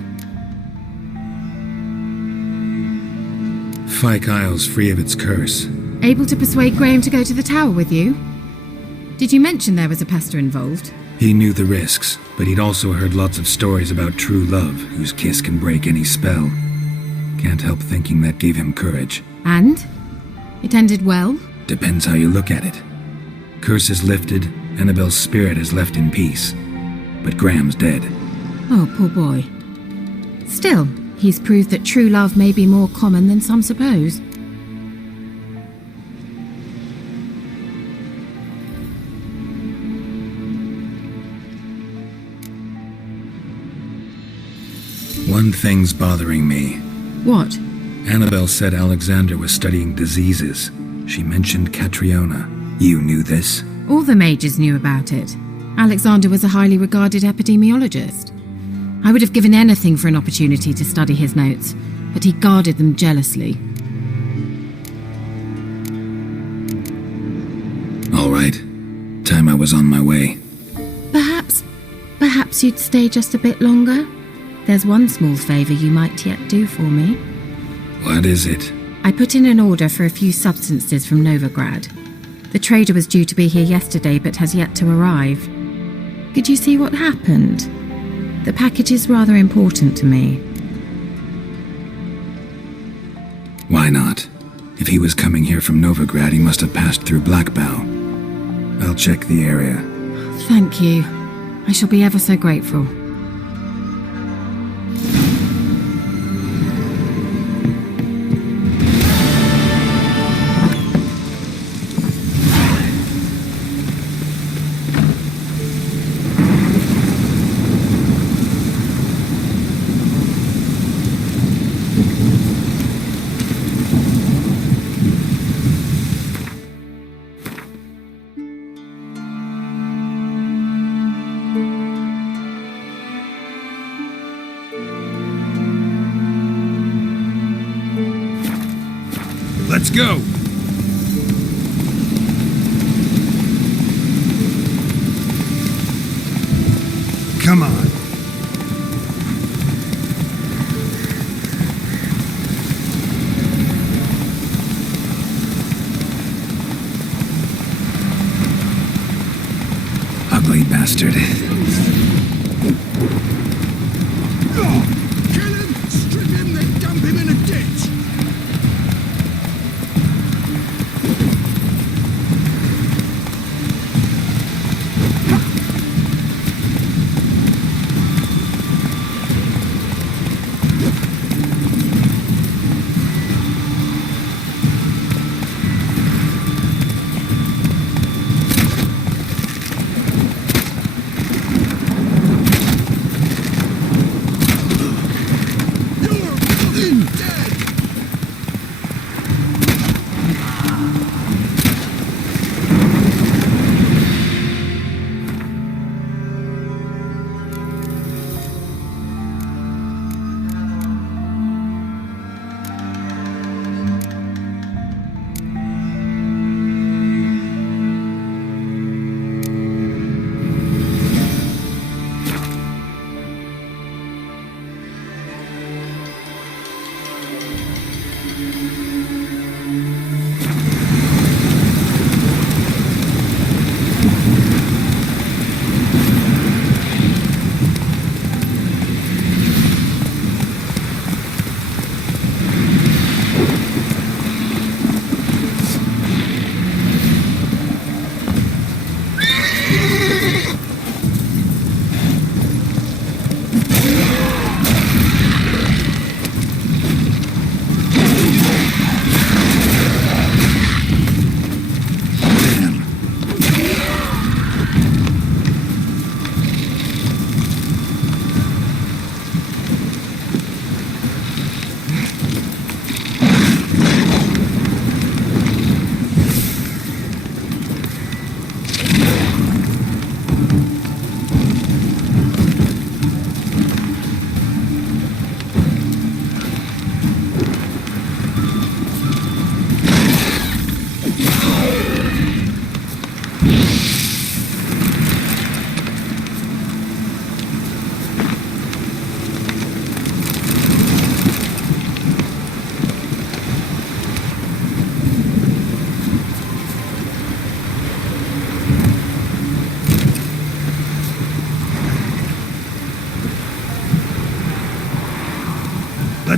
Fyke Isle's free of its curse. Able to persuade Graham to go to the tower with you? Did you mention there was a pester involved? He knew the risks, but he'd also heard lots of stories about true love, whose kiss can break any spell. Can't help thinking that gave him courage. And? It ended well? Depends how you look at it. Curse is lifted, Annabelle's spirit is left in peace. But Graham's dead. Oh, poor boy. Still, he's proved that true love may be more common than some suppose. One thing's bothering me. What? Annabelle said Alexander was studying diseases. She mentioned Catriona. You knew this? All the mages knew about it. Alexander was a highly regarded epidemiologist. I would have given anything for an opportunity to study his notes, but he guarded them jealously. All right. Time I was on my way. Perhaps you'd stay just a bit longer? There's one small favour you might yet do for me. What is it? I put in an order for a few substances from Novigrad. The trader was due to be here yesterday but has yet to arrive. Could you see what happened? The package is rather important to me. Why not? If he was coming here from Novigrad, he must have passed through Blackbow. I'll check the area. Thank you. I shall be ever so grateful. Let's go! Come on. Ugly bastard. Kill him! Strip him, then dump him in a ditch!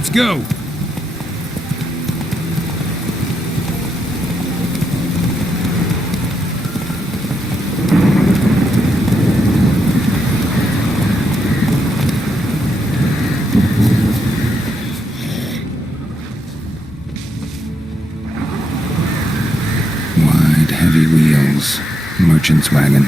Let's go. Wide, heavy wheels. Merchant's wagon.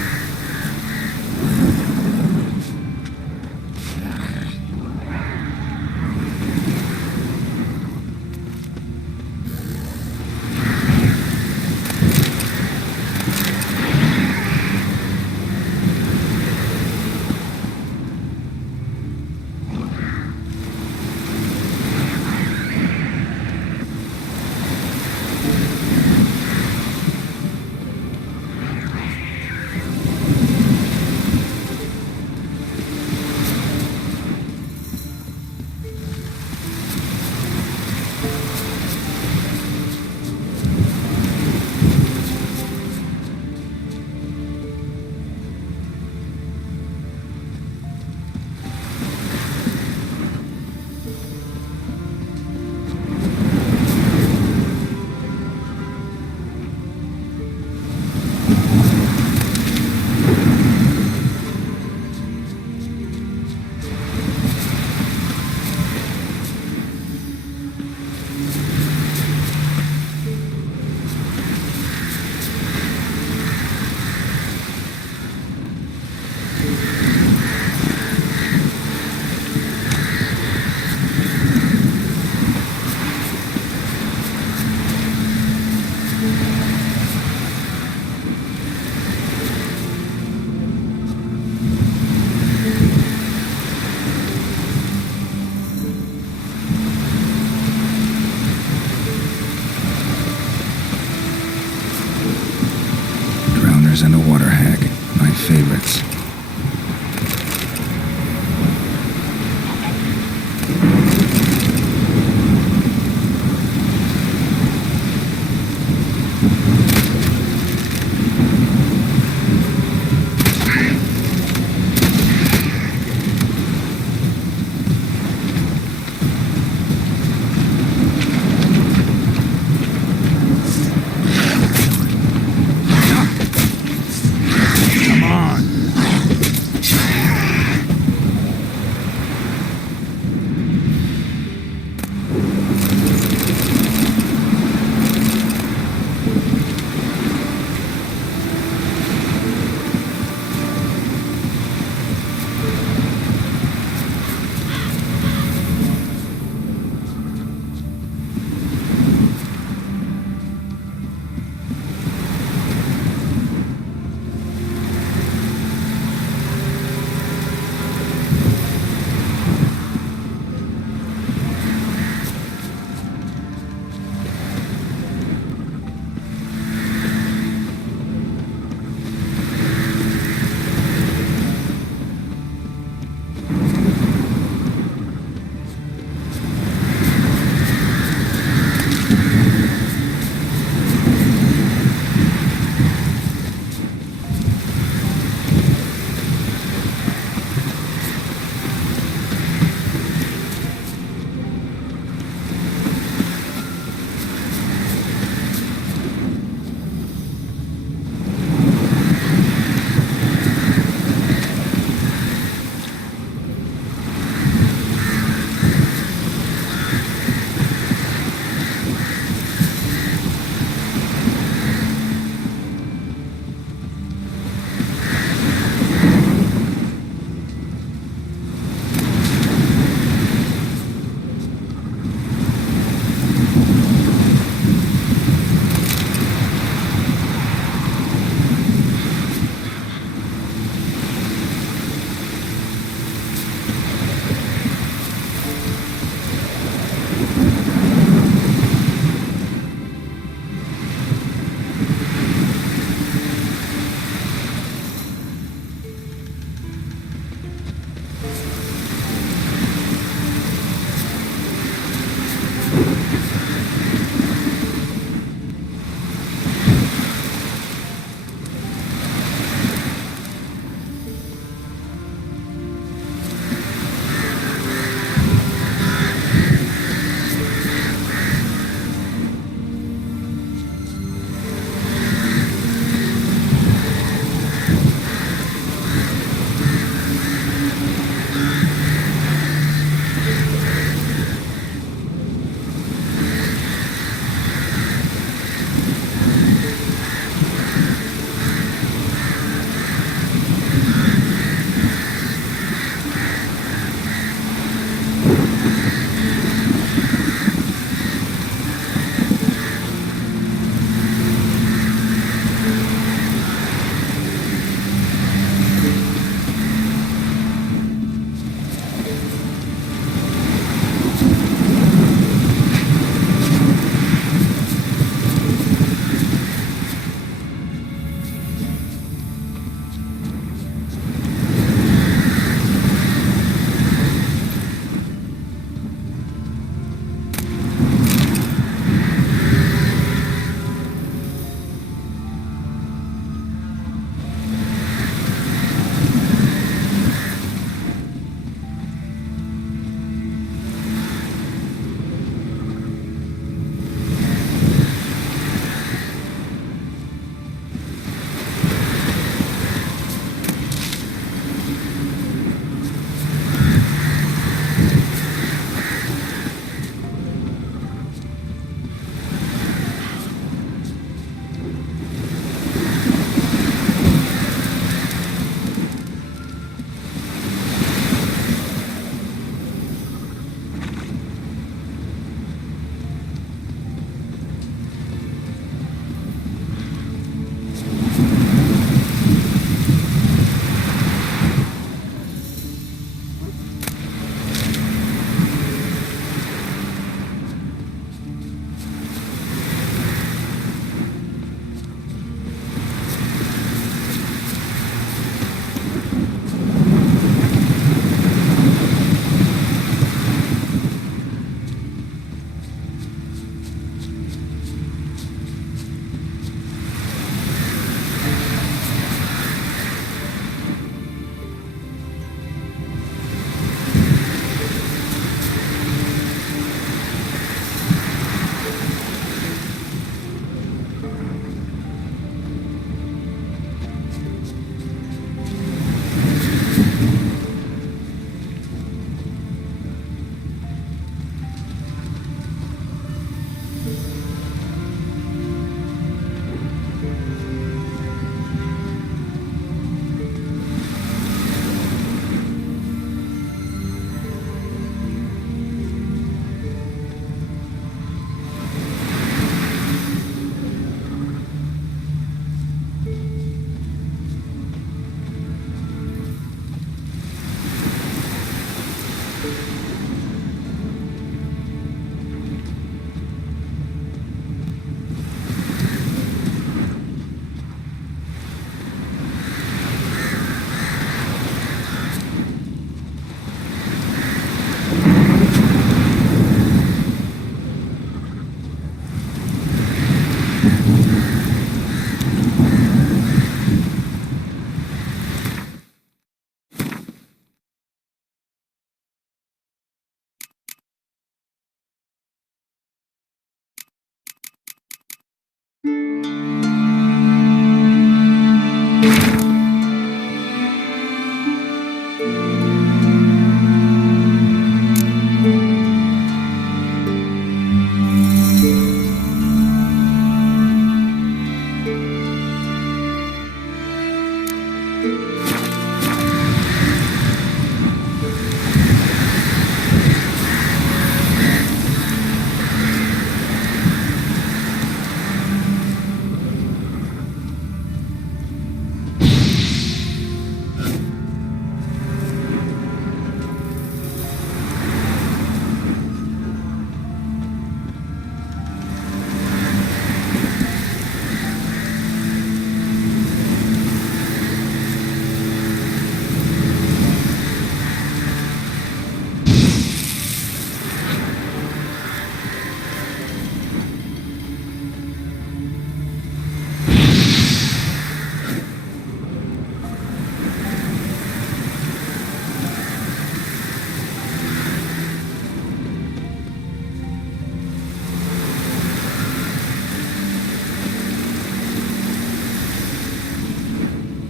And a water hag, my favorites. Come on.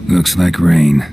Looks like rain.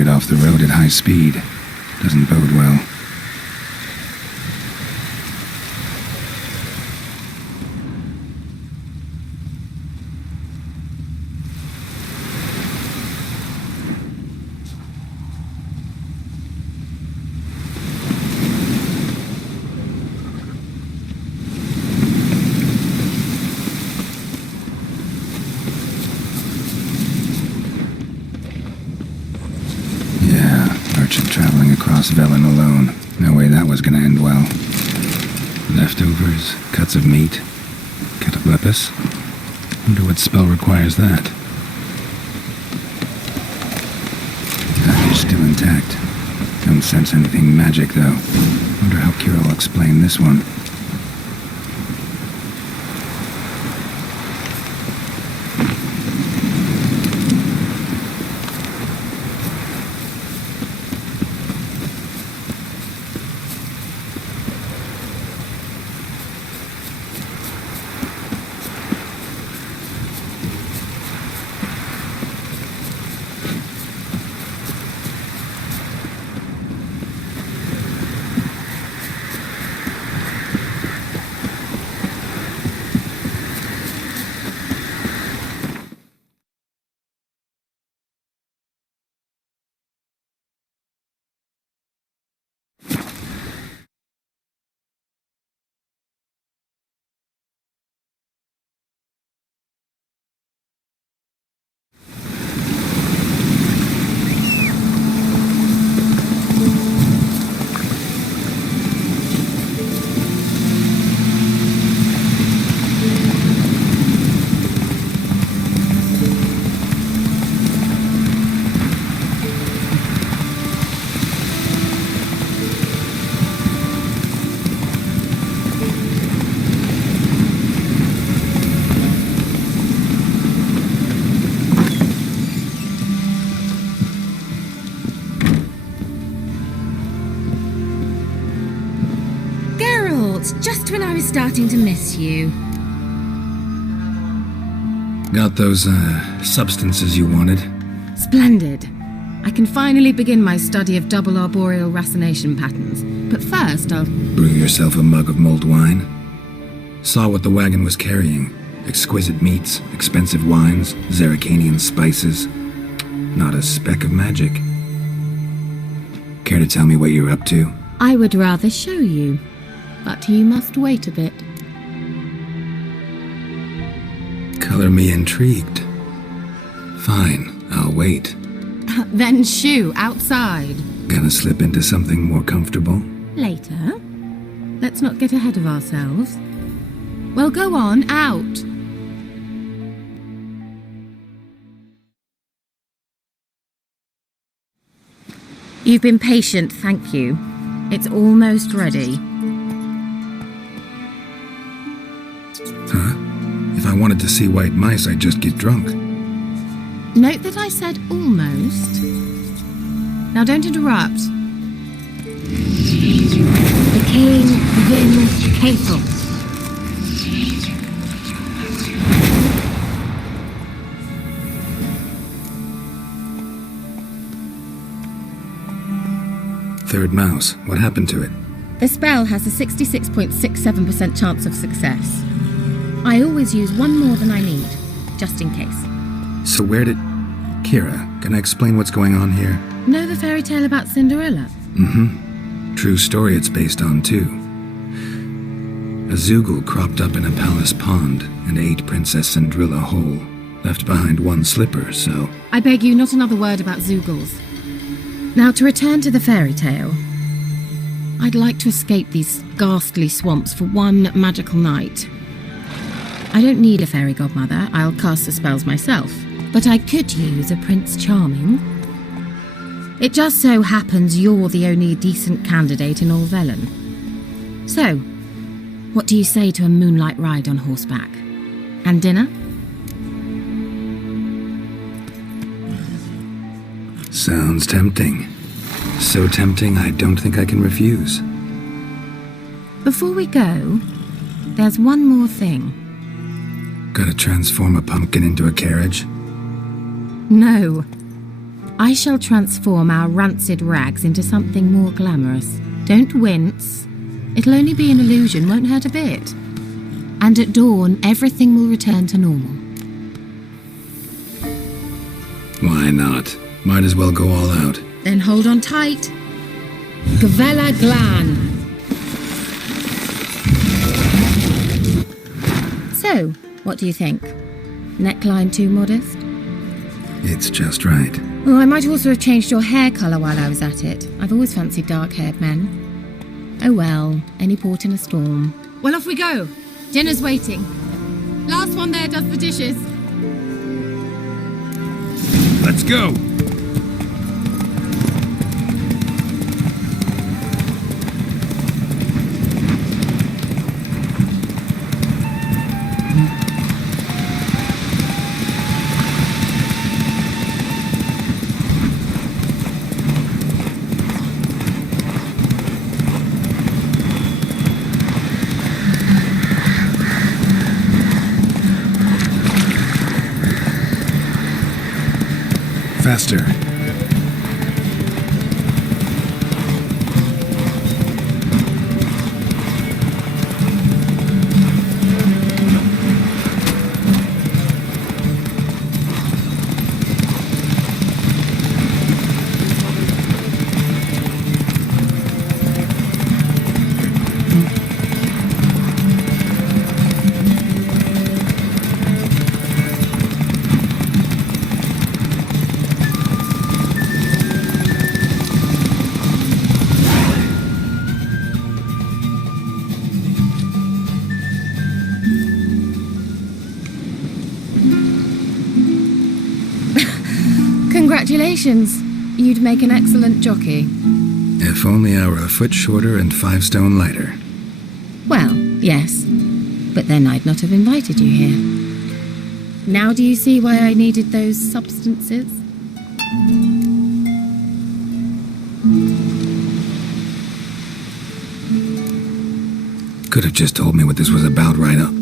veered off the road at high speed. Doesn't bode well. Traveling across Velen alone. No way that was gonna end well. Leftovers, cuts of meat, cataplepis. Wonder what spell requires that. Package still intact. Don't sense anything magic though. Wonder how Kira will explain this one. Just when I was starting to miss you. Got those, substances you wanted? Splendid. I can finally begin my study of double arboreal racination patterns. But first, I'll... Brew yourself a mug of mulled wine? Saw what the wagon was carrying. Exquisite meats, expensive wines, Zerrikanian spices. Not a speck of magic. Care to tell me what you're up to? I would rather show you. But you must wait a bit. Color me intrigued. Fine, I'll wait. Then shoo, outside. Gonna slip into something more comfortable? Later. Let's not get ahead of ourselves. Well, go on, out. You've been patient, thank you. It's almost ready. Huh? If I wanted to see white mice, I'd just get drunk. Note that I said almost. Now don't interrupt. The king Vin Cathel. Third mouse. What happened to it? The spell has a 66.67% chance of success. I always use one more than I need, just in case. So where did... Kira, can I explain what's going on here? Know the fairy tale about Cinderella? Mm-hmm. True story it's based on, too. A Zoogle cropped up in a palace pond and ate Princess Cinderella whole. Left behind one slipper, so... I beg you, not another word about Zoogles. Now, to return to the fairy tale. I'd like to escape these ghastly swamps for one magical night. I don't need a fairy godmother, I'll cast the spells myself. But I could use a Prince Charming. It just so happens you're the only decent candidate in all Velen. So, what do you say to a moonlight ride on horseback? And dinner? Sounds tempting. So tempting, I don't think I can refuse. Before we go, there's one more thing. Gotta transform a pumpkin into a carriage? No. I shall transform our rancid rags into something more glamorous. Don't wince. It'll only be an illusion, won't hurt a bit. And at dawn, everything will return to normal. Why not? Might as well go all out. Then hold on tight. Gavella Glan. So, what do you think? Neckline too modest? It's just right. Oh, I might also have changed your hair colour while I was at it. I've always fancied dark-haired men. Oh well, any port in a storm. Well, off we go. Dinner's waiting. Last one there does the dishes. Let's go. Faster. Congratulations. You'd make an excellent jockey. If only I were a foot shorter and 5 stone lighter. Well, yes. But then I'd not have invited you here. Now do you see why I needed those substances? Could have just told me what this was about right up.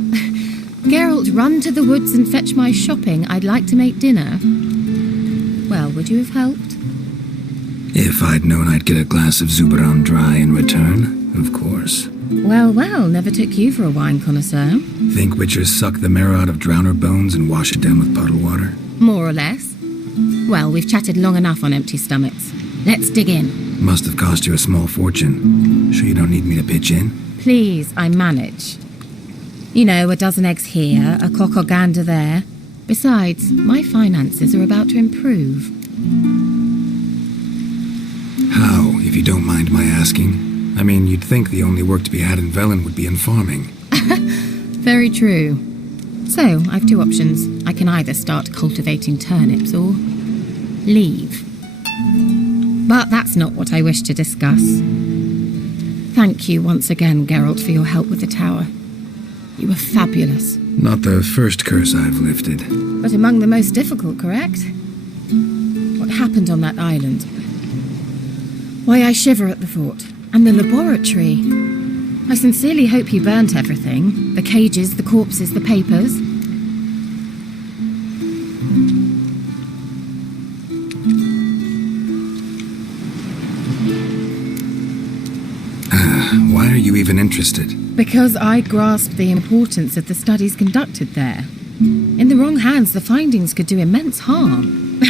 Geralt, run to the woods and fetch my shopping. I'd like to make dinner. Well, would you have helped? If I'd known I'd get a glass of Zubaram dry in return, of course. Well, never took you for a wine connoisseur. Think witchers suck the marrow out of drowner bones and wash it down with puddle water? More or less. Well, we've chatted long enough on empty stomachs. Let's dig in. Must have cost you a small fortune. Sure you don't need me to pitch in? Please, I manage. You know, a dozen eggs here, a cock or gander there. Besides, my finances are about to improve. How, if you don't mind my asking? I mean, you'd think the only work to be had in Velen would be in farming. Very true. So, I've 2 options. I can either start cultivating turnips or leave. But that's not what I wish to discuss. Thank you once again, Geralt, for your help with the tower. You were fabulous. Not the first curse I've lifted. But among the most difficult, correct? What happened on that island? Why, I shiver at the thought. And the laboratory. I sincerely hope you burnt everything. The cages, the corpses, the papers. Why are you even interested? Because I grasped the importance of the studies conducted there. In the wrong hands, the findings could do immense harm.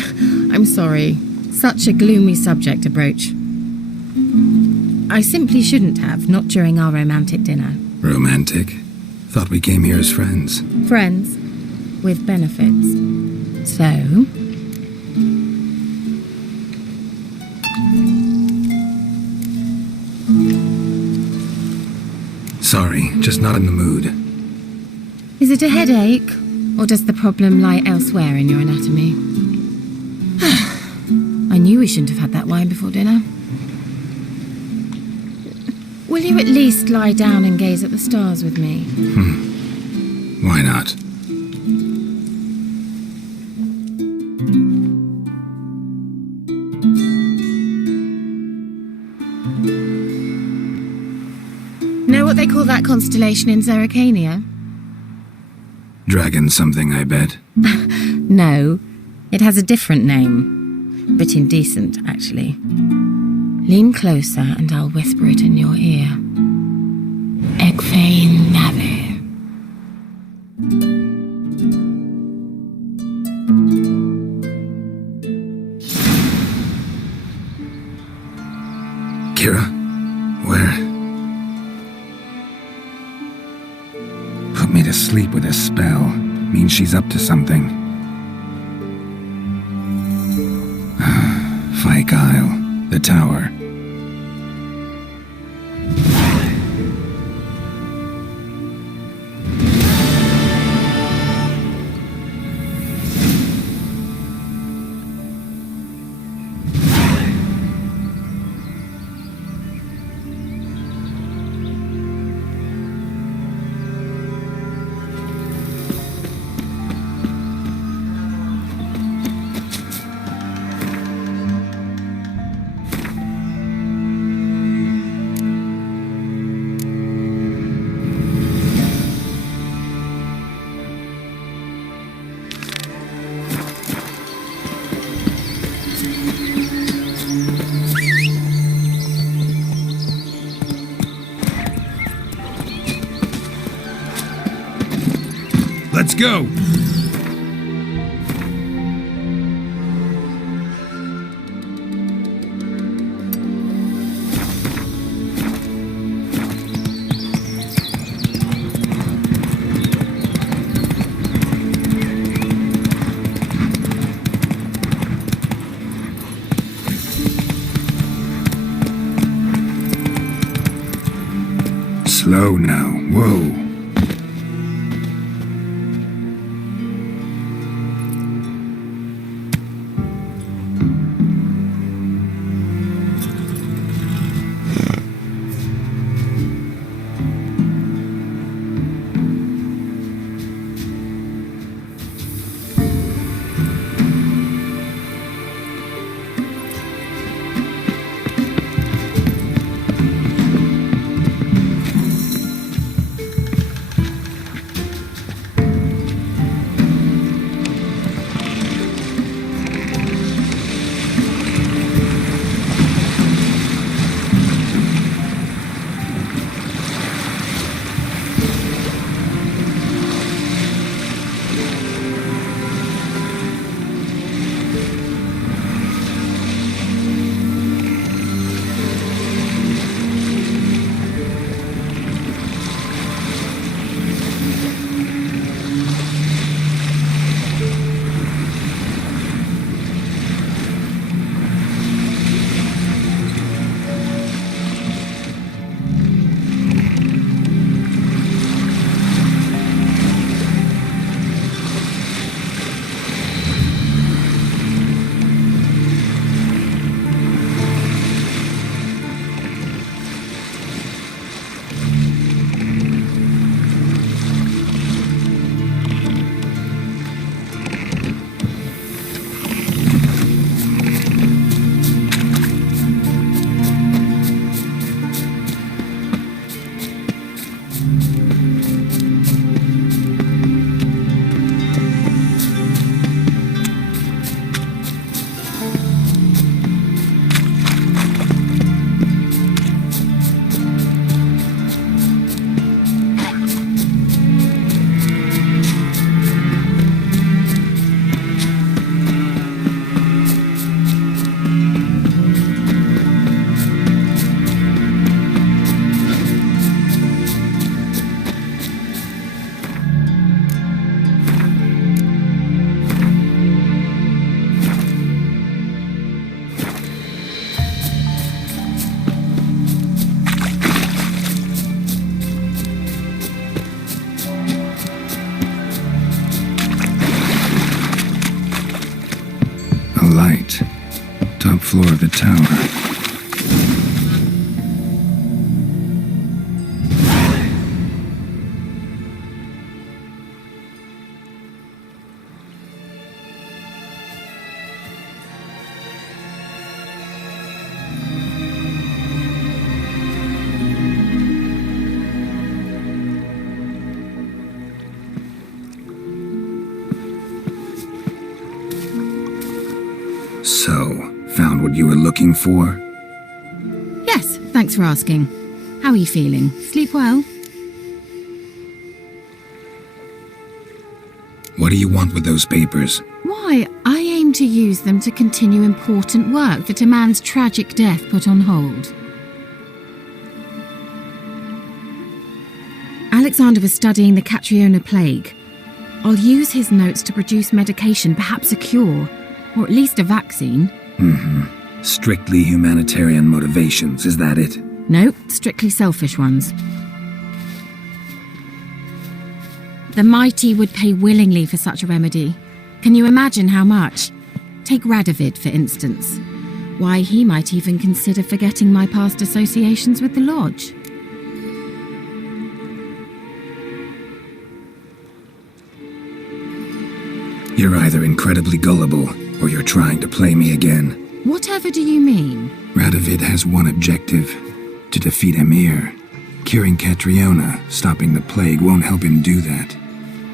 I'm sorry. Such a gloomy subject to broach. I simply shouldn't have, not during our romantic dinner. Romantic? Thought we came here as friends. Friends. With benefits. So... Sorry, just not in the mood. Is it a headache? Or does the problem lie elsewhere in your anatomy? I knew we shouldn't have had that wine before dinner. Will you at least lie down and gaze at the stars with me? Why not? Know what they call that constellation in Zerrikania? Dragon something, I bet. No, it has a different name. but indecent, actually. Lean closer and I'll whisper it in your ear. Ec fein nave. Kira? Where? Put me to sleep with a spell. Means she's up to something. Fyke Isle. The tower. Let's go! Slow now. Whoa. Top floor of the tower. So, found what you were looking for? Yes, thanks for asking. How are you feeling? Sleep well? What do you want with those papers? Why, I aim to use them to continue important work that a man's tragic death put on hold. Alexander was studying the Catriona plague. I'll use his notes to produce medication, perhaps a cure, or at least a vaccine. Strictly humanitarian motivations, is that it? No, strictly selfish ones. The mighty would pay willingly for such a remedy. Can you imagine how much? Take Radovid, for instance. Why, he might even consider forgetting my past associations with the lodge. You're either incredibly gullible, or you're trying to play me again. Whatever do you mean? Radovid has one objective: to defeat Emir. Curing Catriona, stopping the plague, won't help him do that.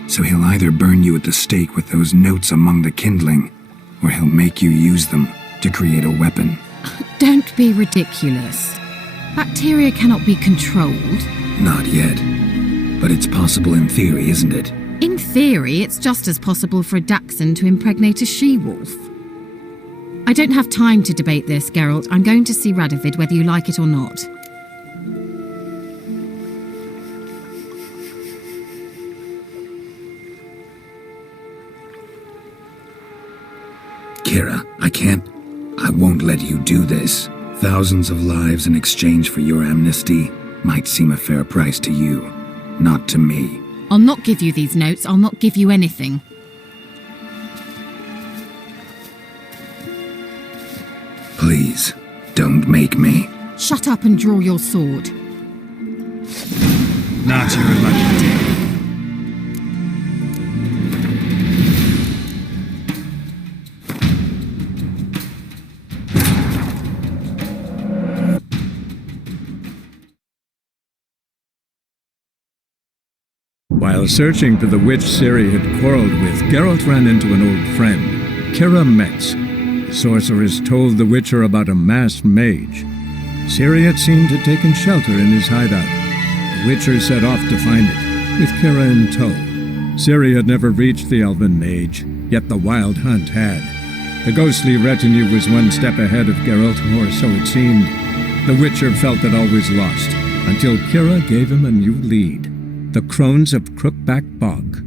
So he'll either burn you at the stake with those notes among the kindling, or he'll make you use them to create a weapon. Don't be ridiculous. Bacteria cannot be controlled. Not yet. But it's possible in theory, isn't it? In theory, it's just as possible for a dachshund to impregnate a she-wolf. I don't have time to debate this, Geralt. I'm going to see Radovid whether you like it or not. Kira, I won't let you do this. Thousands of lives in exchange for your amnesty might seem a fair price to you, not to me. I'll not give you these notes. I'll not give you anything. Please, don't make me. Shut up and draw your sword. Not your lucky day. While searching for the witch Ciri had quarreled with, Geralt ran into an old friend, Kira Metz. The sorceress told the Witcher about a masked mage. Ciri had seemed to have taken shelter in his hideout. The Witcher set off to find it, with Kira in tow. Ciri had never reached the elven mage, yet the wild hunt had. The ghostly retinue was one step ahead of Geralt, or so it seemed. The Witcher felt that all was lost, until Kira gave him a new lead. The Crones of Crookback Bog.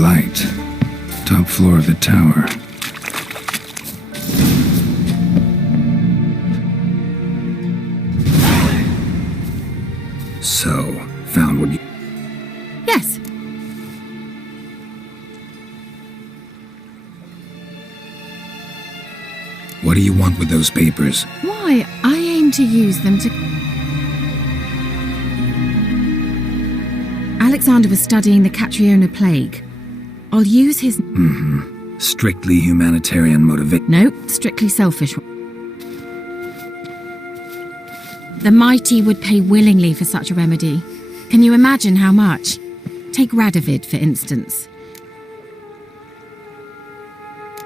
Light. Top floor of the tower. So, found what you... Yes. What do you want with those papers? Why, I aim to use them to... Alexander was studying the Catriona plague. I'll use his... Strictly humanitarian motivation. No, strictly selfish. The mighty would pay willingly for such a remedy. Can you imagine how much? Take Radovid, for instance.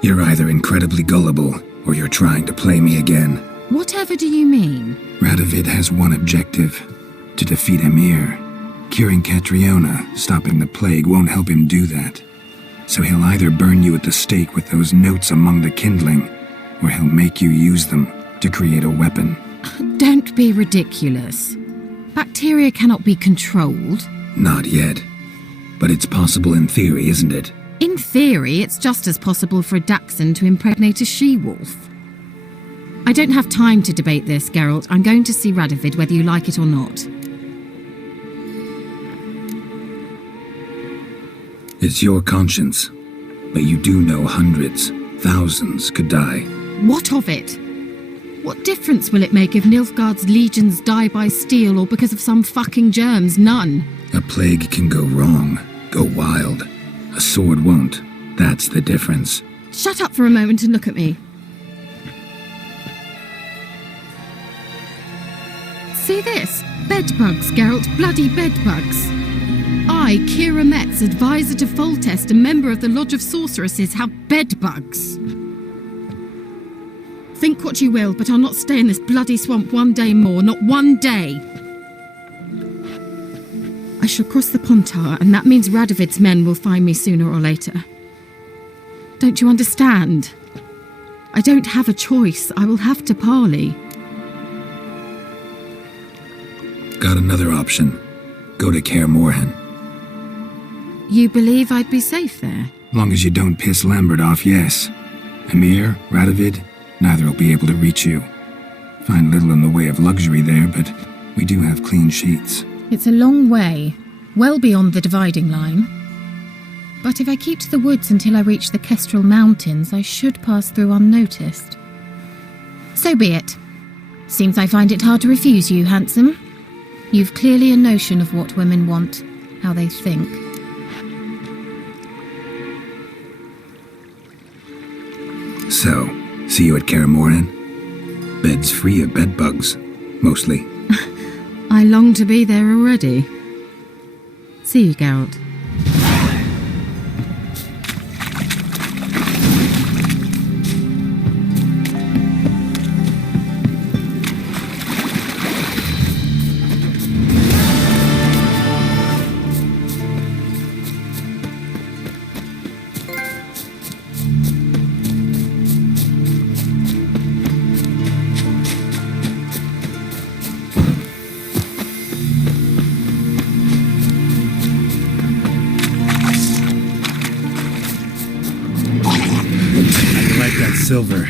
You're either incredibly gullible, or you're trying to play me again. Whatever do you mean? Radovid has one objective: to defeat Emir. Curing Catriona, stopping the plague, won't help him do that. So he'll either burn you at the stake with those notes among the kindling, or he'll make you use them to create a weapon. Don't be ridiculous. Bacteria cannot be controlled. Not yet. But it's possible in theory, isn't it? In theory, it's just as possible for a dachshund to impregnate a she-wolf. I don't have time to debate this, Geralt. I'm going to see Radovid whether you like it or not. It's your conscience. But you do know hundreds, thousands could die. What of it? What difference will it make if Nilfgaard's legions die by steel or because of some fucking germs? None. A plague can go wrong, go wild. A sword won't. That's the difference. Shut up for a moment and look at me. See this? Bedbugs, Geralt. Bloody bedbugs. I, Kira Metz, advisor to Foltest and member of the Lodge of Sorceresses, have bedbugs. Think what you will, but I'll not stay in this bloody swamp one day more. Not one day. I shall cross the Pontar, and that means Radovid's men will find me sooner or later. Don't you understand? I don't have a choice. I will have to parley. Got another option. Go to Kaer Morhen. You believe I'd be safe there? Long as you don't piss Lambert off, yes. Emir, Radovid, neither will be able to reach you. Find little in the way of luxury there, but we do have clean sheets. It's a long way, well beyond the dividing line. But if I keep to the woods until I reach the Kestrel Mountains, I should pass through unnoticed. So be it. Seems I find it hard to refuse you, handsome. You've clearly a notion of what women want, how they think. So, see you at Kaer Morhen? Beds free of bedbugs, mostly. I long to be there already. See you, Geralt. Silver.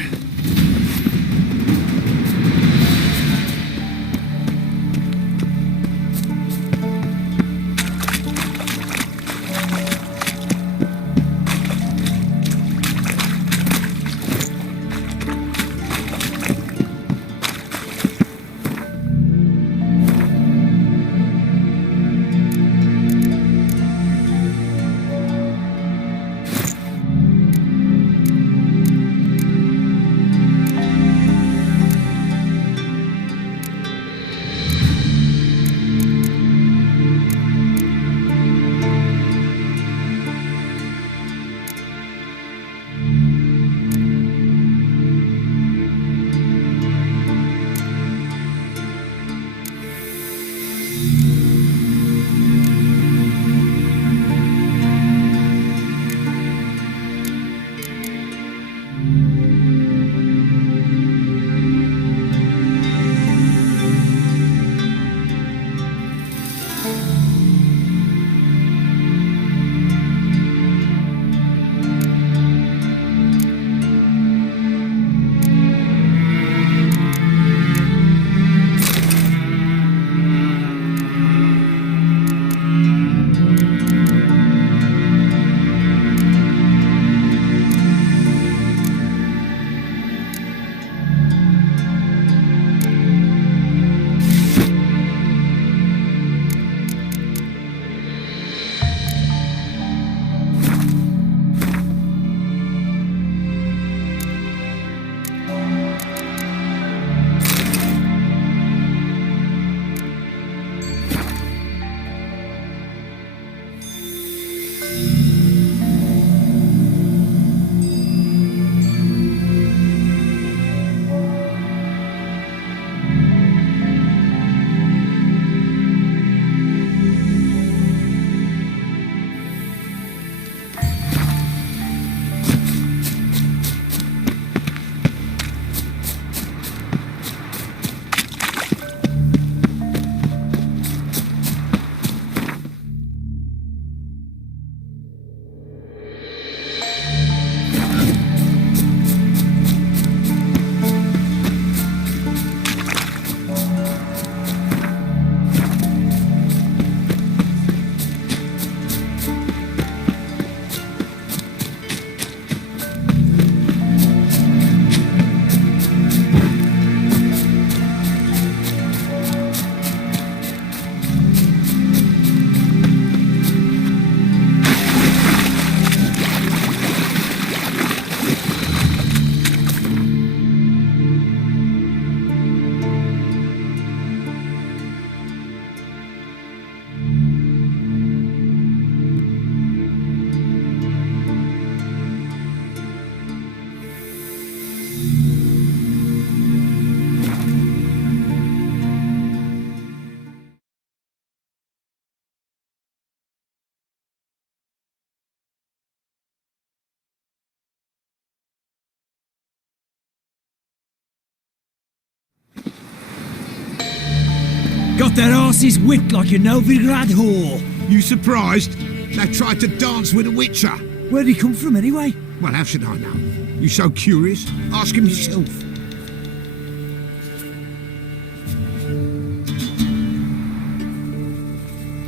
Got their asses whipped like a Novigrad whore. You surprised? They tried to dance with a witcher. Where'd he come from anyway? Well, how should I know? You so curious? Ask him yourself.